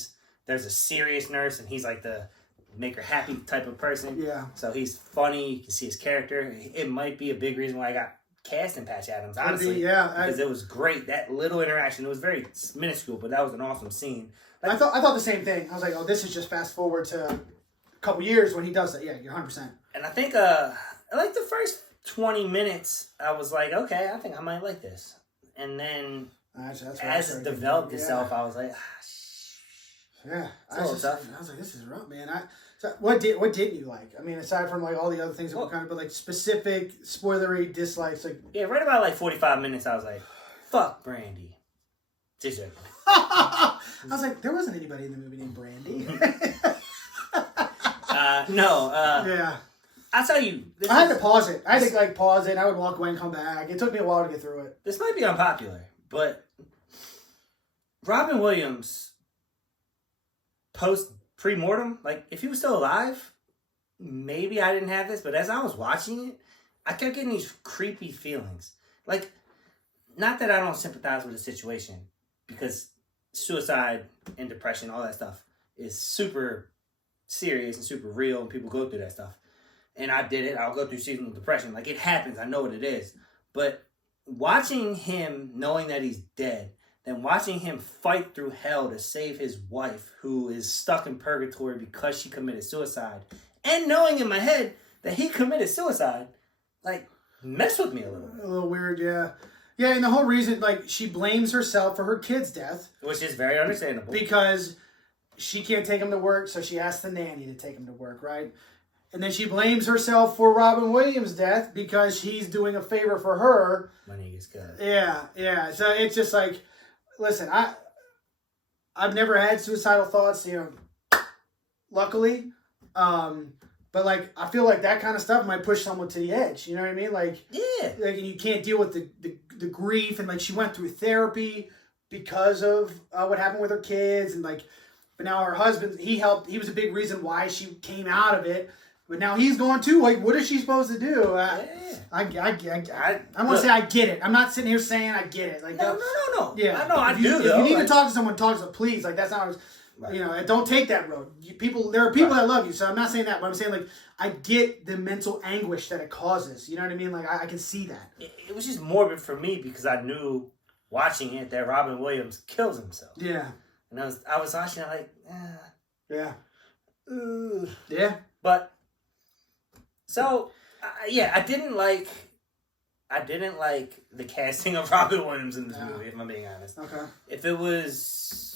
there's a serious nurse, and he's like the make her happy type of person. Yeah. So he's funny. You can see his character. It might be a big reason why I got cast in Patch Adams, honestly. Because it was great. That little interaction, it was very minuscule, but that was an awesome scene. Like, I thought the same thing. I was like, oh, this is just fast forward to a couple years when he does that. Yeah, you're 100%. And I think, like the first 20 minutes, I was like, okay, I think I might like this. And then as it developed itself, I was like, yeah. I was like, this is rough, man. So what didn't you like? I mean, aside from like all the other things that were kind of, but like specific spoilery dislikes, like right about like 45 minutes, I was like, fuck Brandy. Just joking. I was like, there wasn't anybody in the movie named Brandy. Yeah. I'll tell you. I had to pause it. I had to pause it. And I would walk away and come back. It took me a while to get through it. This might be unpopular, but Robin Williams pre-mortem, like if he was still alive, maybe I didn't have this, but as I was watching it, I kept getting these creepy feelings. Like, not that I don't sympathize with the situation, because suicide and depression, all that stuff, is super serious and super real, and people go through that stuff. And I did it. I'll go through seasonal depression. Like, it happens. I know what it is. But watching him, knowing that he's dead, then watching him fight through hell to save his wife, who is stuck in purgatory because she committed suicide, and knowing in my head that he committed suicide, like, messed with me a little. A little weird, yeah. Yeah, and the whole reason, like, she blames herself for her kid's death. Which is very understandable. Because she can't take him to work, so she asks the nanny to take him to work, right? And then she blames herself for Robin Williams' death because he's doing a favor for her. Money gets cut. Yeah. So it's just like, listen, I've never had suicidal thoughts, luckily. But like, I feel like that kind of stuff might push someone to the edge. You know what I mean? Like, yeah. Like, you can't deal with the grief, and like she went through therapy because of what happened with her kids, and like, but now her husband, he helped. He was a big reason why she came out of it. But now he's gone too. Like, what is she supposed to do? I'm gonna say I get it. I'm not sitting here saying I get it. Like, no. Yeah, I know I do. If you need to talk to someone, talk to them, please. Like, that's not. Right. You know, don't take that road. There are people that love you, so I'm not saying that, but I'm saying, like, I get the mental anguish that it causes. You know what I mean? Like, I can see that. It was just morbid for me because I knew watching it that Robin Williams kills himself. Yeah. And I was watching it like, yeah. Yeah. But, so, I didn't like the casting of Robin Williams in this movie, if I'm being honest. Okay. If it was...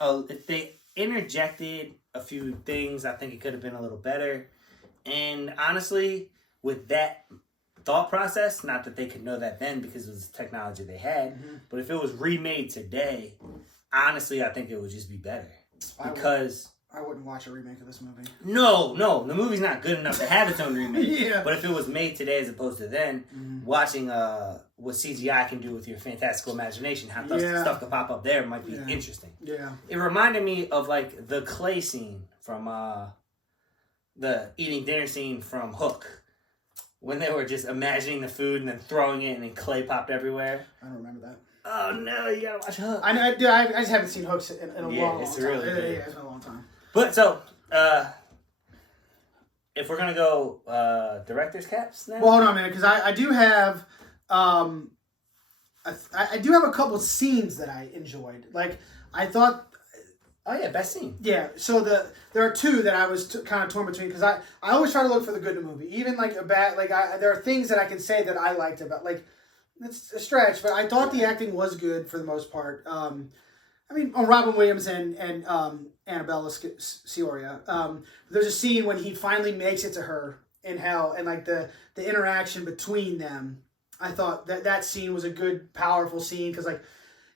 if they interjected a few things, I think it could have been a little better. And honestly, with that thought process, not that they could know that then because it was the technology they had, but if it was remade today, honestly, I think it would just be better. Because... I wouldn't watch a remake of this movie. No. The movie's not good enough to have its own remake. Yeah. But if it was made today as opposed to then, watching what CGI can do with your fantastical imagination, how stuff can pop up there might be interesting. Yeah. It reminded me of, like, the clay scene from the eating dinner scene from Hook. When they were just imagining the food and then throwing it and then clay popped everywhere. I don't remember that. Oh, no, you gotta watch Hook. I just haven't seen Hooks in a long time. Really yeah, it's been a long time. But, so, if we're going to go director's caps now? Well, hold on a minute, because I do have... I do have a couple scenes that I enjoyed. Like, I thought... Oh, yeah, best scene. Yeah, so there are two that I was kind of torn between, because I always try to look for the good in a movie. Even, like, there are things that I can say that I liked about... Like, it's a stretch, but I thought the acting was good for the most part. I mean, on Robin Williams and Annabella Sciorra. There's a scene when he finally makes it to her in hell, and like the interaction between them. I thought that scene was a good, powerful scene because, like,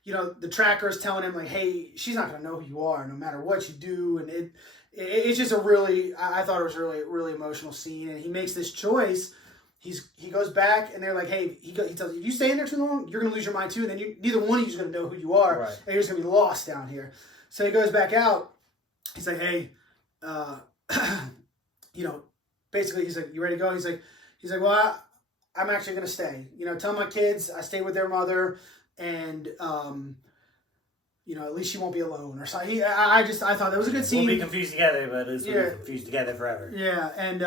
you know, the tracker is telling him, like, hey, she's not gonna know who you are no matter what you do, and it's just a really, I thought it was a really, really emotional scene, and he makes this choice. He goes back, and they're like, hey, he tells you, if you stay in there too long, you're going to lose your mind too, and then neither one of you is going to know who you are, right. And you're just going to be lost down here. So he goes back out. He's like, hey, you know, basically, he's like, you ready to go? He's like, well, I'm actually going to stay. You know, tell my kids I stay with their mother, and you know, at least she won't be alone or something. I thought that was a good scene. We'll be confused together, but at least we'll be confused together forever. Yeah, and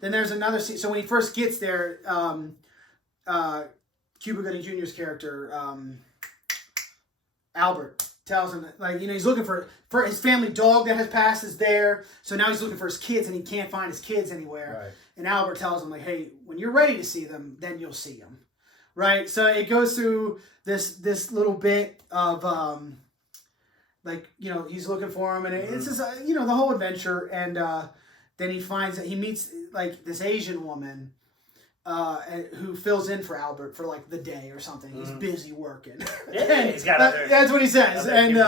then there's another scene. So when he first gets there, Cuba Gooding Jr.'s character, Albert, tells him that, like, you know, he's looking for his family dog that has passed is there. So now he's looking for his kids, and he can't find his kids anywhere. Right. And Albert tells him, like, hey, when you're ready to see them, then you'll see them. Right? So it goes through this little bit of... like, you know, he's looking for him, and it's just, you know, the whole adventure, and then he finds that he meets, like, this Asian woman who fills in for Albert for, like, the day or something. He's busy working. Yeah, he's got other... That's what he says. And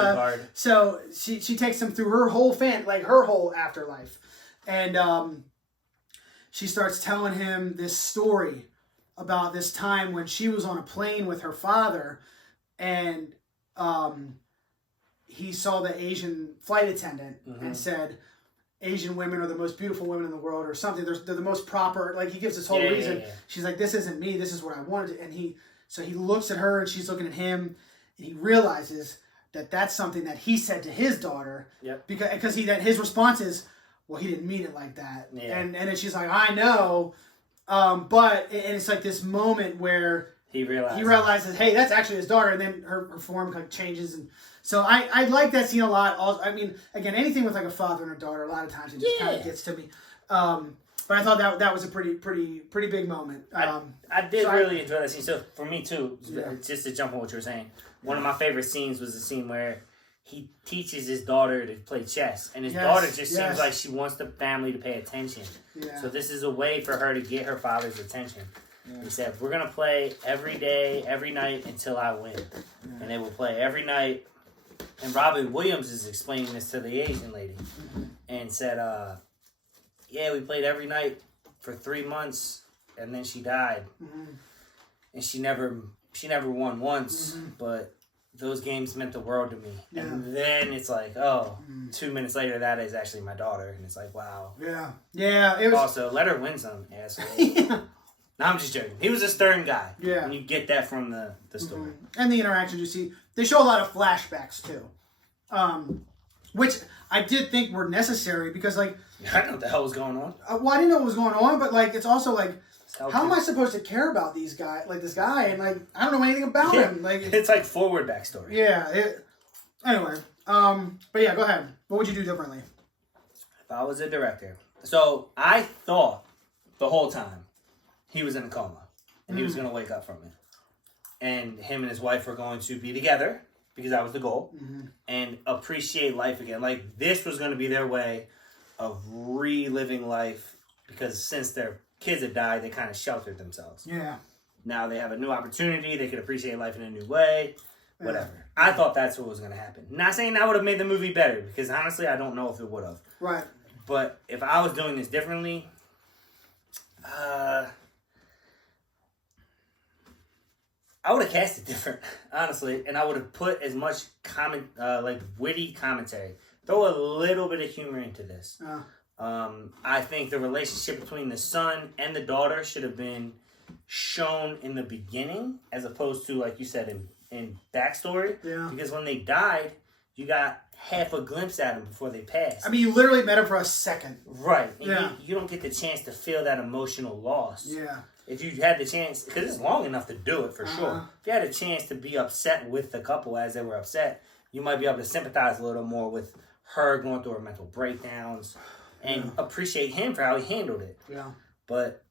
so she takes him through her whole her whole afterlife. And she starts telling him this story about this time when she was on a plane with her father, and... he saw the Asian flight attendant and said, Asian women are the most beautiful women in the world or something. They're the most proper. Like, he gives this whole reason. Yeah. She's like, this isn't me. This is what I wanted. And he looks at her, and she's looking at him, and he realizes that that's something that he said to his daughter. Yep. Because his response is, well, he didn't mean it like that. Yeah. And then she's like, I know. But it's like this moment where he realizes, hey, that's actually his daughter. And then her form kind of changes. And so I like that scene a lot. I mean, again, anything with like a father and a daughter, a lot of times it just kind of gets to me. But I thought that was a pretty big moment. I did really enjoy that scene. So for me too, just to jump on what you were saying, one of my favorite scenes was the scene where he teaches his daughter to play chess, and his daughter just seems like she wants the family to pay attention. Yeah. So this is a way for her to get her father's attention. Yeah. He said, we're going to play every day, every night until I win. Yeah. And they will play every night. And Robin Williams is explaining this to the Asian lady and said, we played every night for 3 months, and then she died. And she never won once, but those games meant the world to me. Yeah. And then it's like, 2 minutes later, that is actually my daughter. And it's like, wow. Yeah. Yeah. It was... Also, let her win some, asshole. No, I'm just joking. He was a stern guy. Yeah. And you get that from the story. And the interactions you see. They show a lot of flashbacks, too. Which I did think were necessary because, like... I don't know what the hell was going on. Well, I didn't know what was going on, but, like, it's also, like... How am I supposed to care about these guys, like this guy, and like I don't know anything about him? Like it's like forward backstory. Yeah. Anyway, but yeah, go ahead. What would you do differently? If I was a director, so I thought the whole time he was in a coma and he was going to wake up from it, and him and his wife were going to be together because that was the goal, and appreciate life again. Like this was going to be their way of reliving life because since they're kids that died, they kind of sheltered themselves. Yeah. Now they have a new opportunity. They could appreciate life in a new way. Whatever. I thought that's what was going to happen. Not saying that would have made the movie better, because honestly, I don't know if it would have. Right. But if I was doing this differently, I would have cast it different, honestly, and I would have put as much witty commentary. Throw a little bit of humor into this. I think the relationship between the son and the daughter should have been shown in the beginning as opposed to, like you said, in backstory. Yeah. Because when they died, you got half a glimpse at them before they passed. I mean, you literally met him for a second. Right. And yeah. You don't get the chance to feel that emotional loss. Yeah. If you had the chance, because it's long enough to do it for sure. If you had a chance to be upset with the couple as they were upset, you might be able to sympathize a little more with her going through her mental breakdowns. And appreciate him for how he handled it. Yeah. But,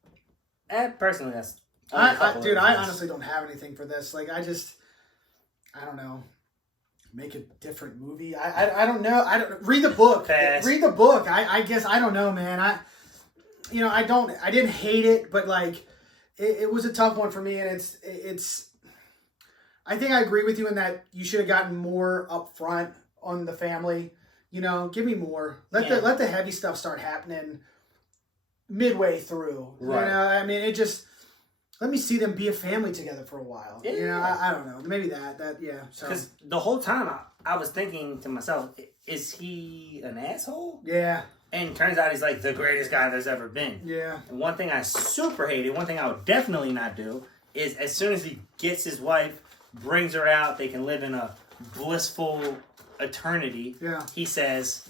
personally, that's... I honestly don't have anything for this. Like, I don't know. Make a different movie. I don't know. Read the book. Pass. Read the book. I guess, I don't know, man. I didn't hate it, but, like, it was a tough one for me, and it's... I think I agree with you in that you should have gotten more up front on the family. You know, give me more. Let the heavy stuff start happening midway through. Right. You know, I mean, it just let me see them be a family together for a while. Yeah. You know, I don't know. Maybe that yeah. Because the whole time I was thinking to myself, is he an asshole? Yeah. And turns out he's like the greatest guy there's ever been. Yeah. And one thing I super hated, one thing I would definitely not do, is as soon as he gets his wife, brings her out, they can live in a blissful eternity. Yeah. He says,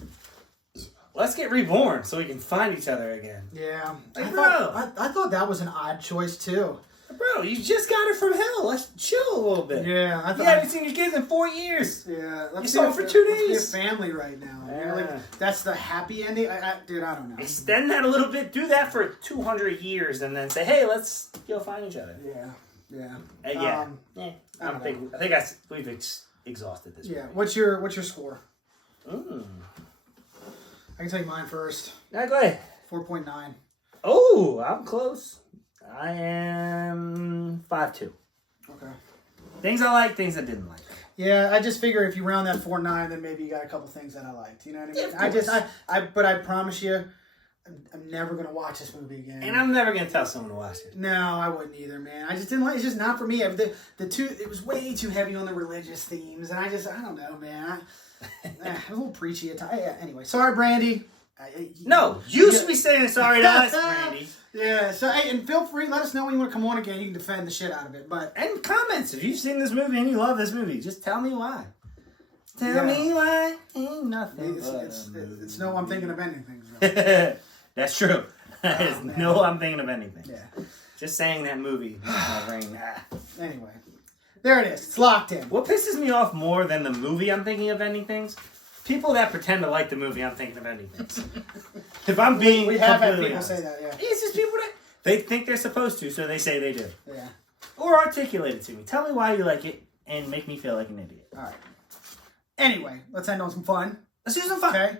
let's get reborn so we can find each other again. Yeah. Like, I thought that was an odd choice too. Bro, you just got her from hell. Let's chill a little bit. Yeah. You haven't seen your kids in 4 years. Yeah. You saw them for 2 days. Let's be a family right now. Yeah. You know, like, that's the happy ending. Dude, I don't know. Extend that a little bit. Do that for 200 years and then say, hey, let's go find each other. Yeah. Yeah. I think we've exhausted this. Yeah. What's your score? I can tell you mine first. Yeah, go ahead. 4.9. Oh, I'm close. I am 5.2. Okay. Things I like, things I didn't like. Yeah, I just figure if you round that 4.9, then maybe you got a couple things that I liked. You know what I mean? But I promise you, I'm never gonna watch this movie again. And I'm never gonna tell someone to watch it. No, I wouldn't either, man. I just didn't like. It's just not for me. It was way too heavy on the religious themes, and I don't know, man. It was a little preachy at times. Anyway, sorry, Brandy. No, you should be saying sorry to us, Brandy. Yeah. So, hey, and feel free. Let us know when you want to come on again. You can defend the shit out of it, and comments if you've seen this movie and you love this movie. Just tell me why. Tell me why. Ain't nothing. It's no. I'm thinking of ending things. That's true. I'm thinking of anything. Yeah. Just saying that movie makes my brain. Anyway, there it is. It's locked in. What pisses me off more than the movie I'm thinking of ending things? People that pretend to like the movie I'm thinking of ending things. If I'm being we have had people honest. say that, yeah. It's just people that they think they're supposed to, so they say they do. Yeah. Or articulate it to me. Tell me why you like it and make me feel like an idiot. All right. Anyway, let's end on some fun. Let's do some fun. Okay.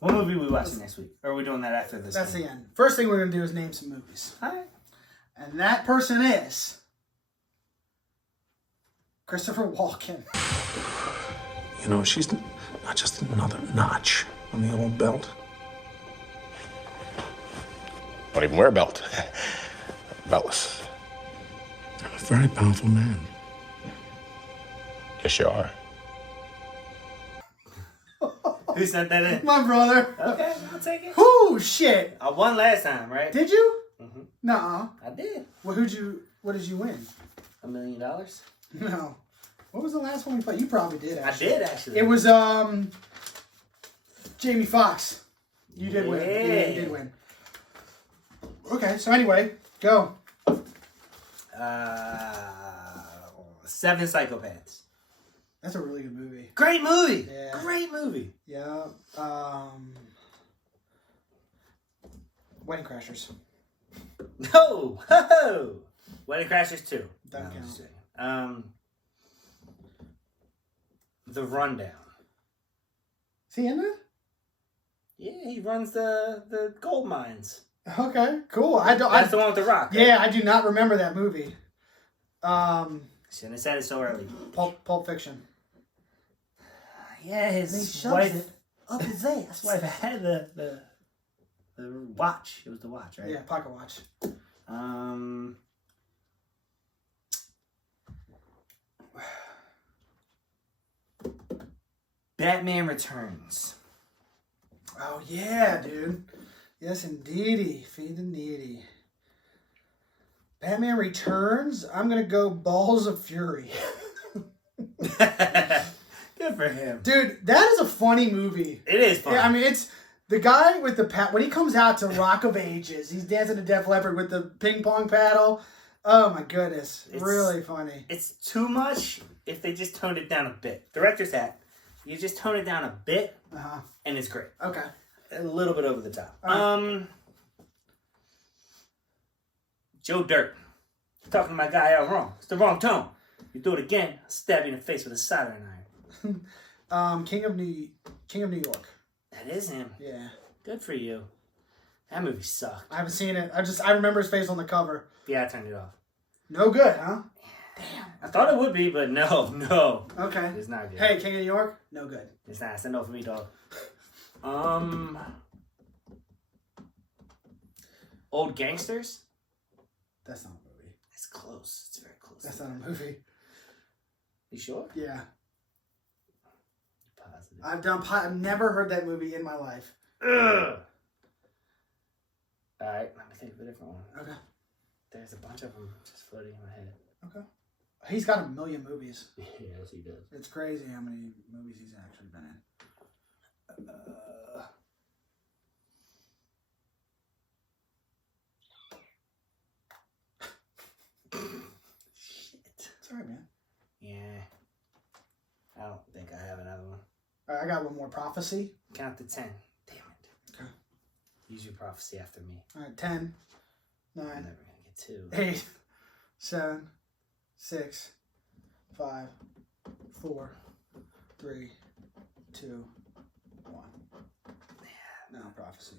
What movie are we watching next week? Or are we doing that after this? That's the end. First thing we're going to do is name some movies. All right. And that person is Christopher Walken. You know, she's not just another notch on the old belt. Don't even wear a belt. Beltless. I'm a very powerful man. Yes, you are. Who sent that in? My brother. Okay, I'll take it. Whoo, shit. I won last time, right? Did you? Mm-hmm. Nuh-uh. I did. Well, what did you win? $1 million? No. What was the last one we played? You probably did, actually. I did, actually. It was, Jamie Foxx. You did win. Yeah, you did win. Okay, so anyway, go. 7 Psychopaths. That's a really good movie. Great movie. Yeah. Great movie. Yeah. Wedding Crashers. No. Ho-ho. Wedding Crashers 2. Don't No, I'm count. just kidding. The Rundown. Is he in that? Yeah, he runs the gold mines. Okay, cool. That's the one with the rock. Right? Yeah, I do not remember that movie. Shouldn't have said it so early. Pulp Fiction. Yeah, his wife up his ass. His wife had the watch. It was the watch, right? Yeah, pocket watch. Batman Returns. Oh yeah, dude. Yes, indeedy. Feed the needy. Batman Returns. I'm gonna go Balls of Fury. Good for him. Dude, that is a funny movie. It is funny. Yeah, I mean, it's the guy with the when he comes out to Rock of Ages, he's dancing to Def Leppard with the ping pong paddle. Oh my goodness, it's really funny. It's too much if they just toned it down a bit. Director's hat. You just tone it down a bit, and it's great. Okay. A little bit over the top. Right. Joe Dirt. Talking to my guy out wrong. It's the wrong tone. You do it again, I'll stab you in the face with a soldering iron. King of New York. That is him. Yeah. Good for you. That movie sucked. I haven't seen it. I remember his face on the cover. Yeah, I turned it off. No good, huh? Damn. I thought it would be, but no. Okay. It's not good. Hey, King of New York? No good. It's not. It's a no for me, dog. Old Gangsters? That's not a movie. It's close. It's very close. That's not a movie. You sure? Yeah. Positive. I've never heard that movie in my life. Ugh. Alright, let me think of a different one. Okay. There's a bunch of them just floating in my head. Okay. He's got a million movies. Yes, he does. It's crazy how many movies he's actually been in. Shit. Sorry, man. Yeah. I don't think I have another one. All right, I got one more. Prophecy. Count to 10. Damn it. Okay. Use your prophecy after me. All right, 10, 9, I'm never gonna get 2. 8, 7, 6, 5, 4, 3, 2, 1. No, prophecy.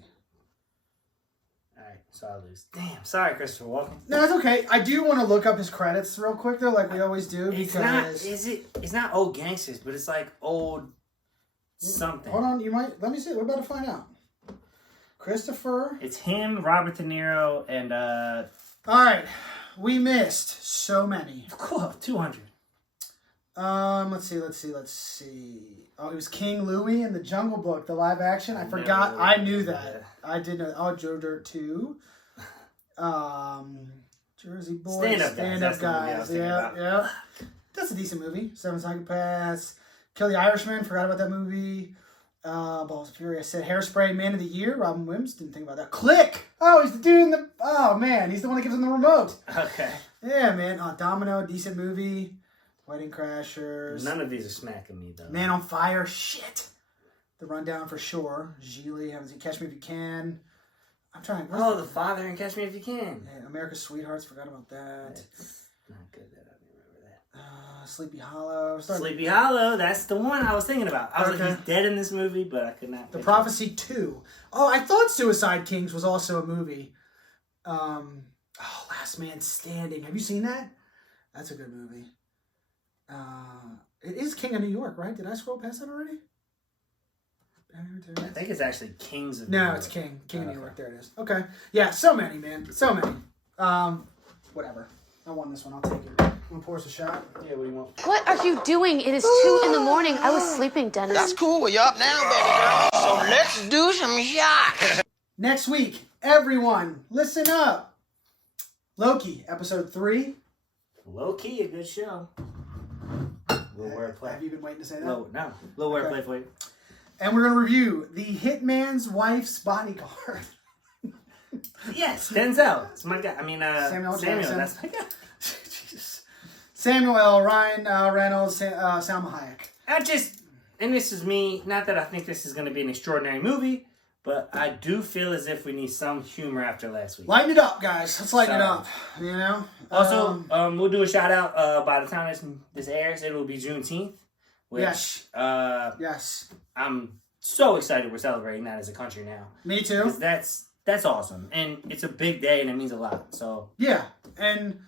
Alright, so I lose. Damn, sorry, Christopher Walken. No, that's okay. I do want to look up his credits real quick, though, like we always do, because... It's not old gangsters, but it's like old something. Hold on, let me see. We're about to find out. Christopher. It's him, Robert De Niro, and All right, we missed so many. cool, 200. Let's see. Oh, it was King Louie in the Jungle Book, the live action. I forgot. I knew that. I did know. Oh, Joe Dirt 2. Jersey Boys. Stand Up Guys. Yeah. That's a decent movie. 7 Psychopaths. Kill the Irishman. Forgot about that movie. Balls of Fury. I said Hairspray, Man of the Year. Robin Williams. Didn't think about that. Click. Oh, he's the dude in the. Oh man, he's the one that gives him the remote. Okay. Yeah, man. Domino. Decent movie. Wedding Crashers. None of these are smacking me, though. Man on Fire. Shit. The Rundown for sure. Gigli. Haven't seen Catch Me If You Can. I'm trying. The Father and Catch Me If You Can. Yeah, America's Sweethearts. Forgot about that. It's not good that I remember that. Sleepy Hollow. Sleepy Hollow. That's the one I was thinking about. I was Okay. like, he's dead in this movie, but I could not. The Prophecy 2. Oh, I thought Suicide Kings was also a movie. Last Man Standing. Have you seen that? That's a good movie. It is King of New York, right? Did I scroll past that already? I think it's actually Kings of No, New York. it's King of New York. There it is. Okay. Yeah, so many, man. So many. Whatever. I won this one. I'll take it. Want to pour us a shot? Yeah, what do you want? What are you doing? It is 2 in the morning. I was sleeping, Dennis. That's cool. Well, you're up now, baby girl. So let's do some shots. Next week, everyone, listen up. Loki, episode 3. Low key, a good show. Little wordplay. Have you been waiting to say that? No, little wordplay for you. And we're going to review The Hitman's Wife's Bodyguard. Yes, Denzel. It's my guy. I mean, Samuel Jackson. That's my guy. Jesus. Samuel L. Ryan Reynolds, Salma Hayek. And this is me, not that I think this is going to be an extraordinary movie, but I do feel as if we need some humor after last week. Lighten it up, guys. Let's lighten it up. You know? Also, we'll do a shout out by the time this airs. It will be Juneteenth. Which, yes. Yes. I'm so excited we're celebrating that as a country now. Me too. Because that's awesome. And it's a big day and it means a lot. So yeah. And,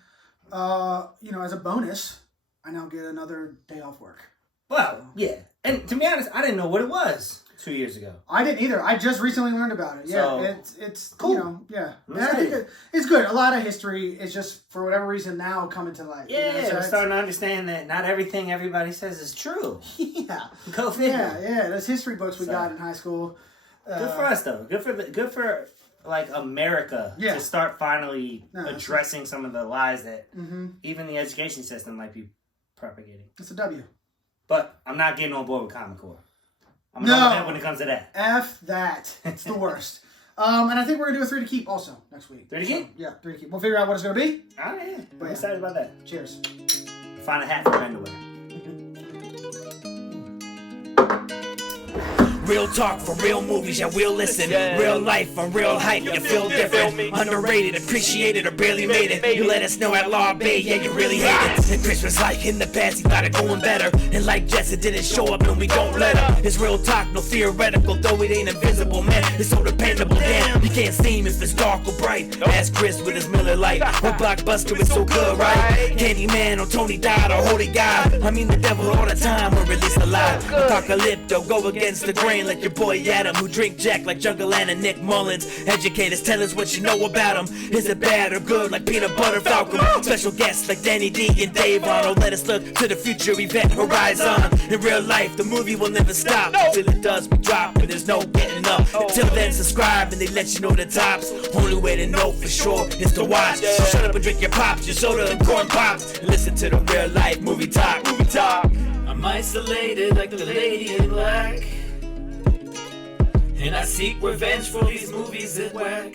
as a bonus, I now get another day off work. Well, yeah. And to be honest, I didn't know what it was 2 years ago. I didn't either. I just recently learned about it. Yeah, So, it's cool. Yeah. And I think it's good. A lot of history is just, for whatever reason, now coming to light. Yeah, so we're starting to understand that not everything everybody says is true. Yeah. Go figure. Yeah. Those history books we got in high school. Good for us, though. Good for like America to start finally addressing some of the lies that even the education system might be propagating. It's a W. But I'm not getting on board with Common Core. I'm not when it comes to that. F that. It's the worst. And I think we're going to do a 3 to keep also next week. 3 to keep? Yeah, 3 to keep. We'll figure out what it's going to be. Oh, yeah. I'm excited about that. Cheers. Find a hat for men to wear. Real talk for real movies, yeah, we'll listen. Real life on real hype, you feel different. Underrated, appreciated, or barely made it. You let us know at Law Bay, yeah, you really hate it. And Christmas like in the past, he thought it going better. And like Jess, it didn't show up, and we don't let up. It's real talk, no theoretical, though it ain't invisible, man. It's so dependable, damn. You can't see him if it's dark or bright. Ask Chris with his Miller Lite. Or Blockbuster, it's so good, right? Candyman or Tony Dodd or Holy God. I mean the devil all the time, or release the lie. Apocalypto, go against the grain like your boy Adam, who drink Jack like Jungle Land and Nick Mullins. Educators, tell us what you know about him. Is it bad or good like Peanut Butter Falcon? Special guests like Danny D and Dave Arnold. Let us look to the future, event horizon. In real life, the movie will never stop. Till it does, we drop, and there's no getting up. Until then, subscribe and they let you know the tops. Only way to know for sure is to watch. So shut up and drink your pops, your soda and corn pops, and listen to the real life movie talk. I'm isolated like the lady in black, and I seek revenge for these movies that whack.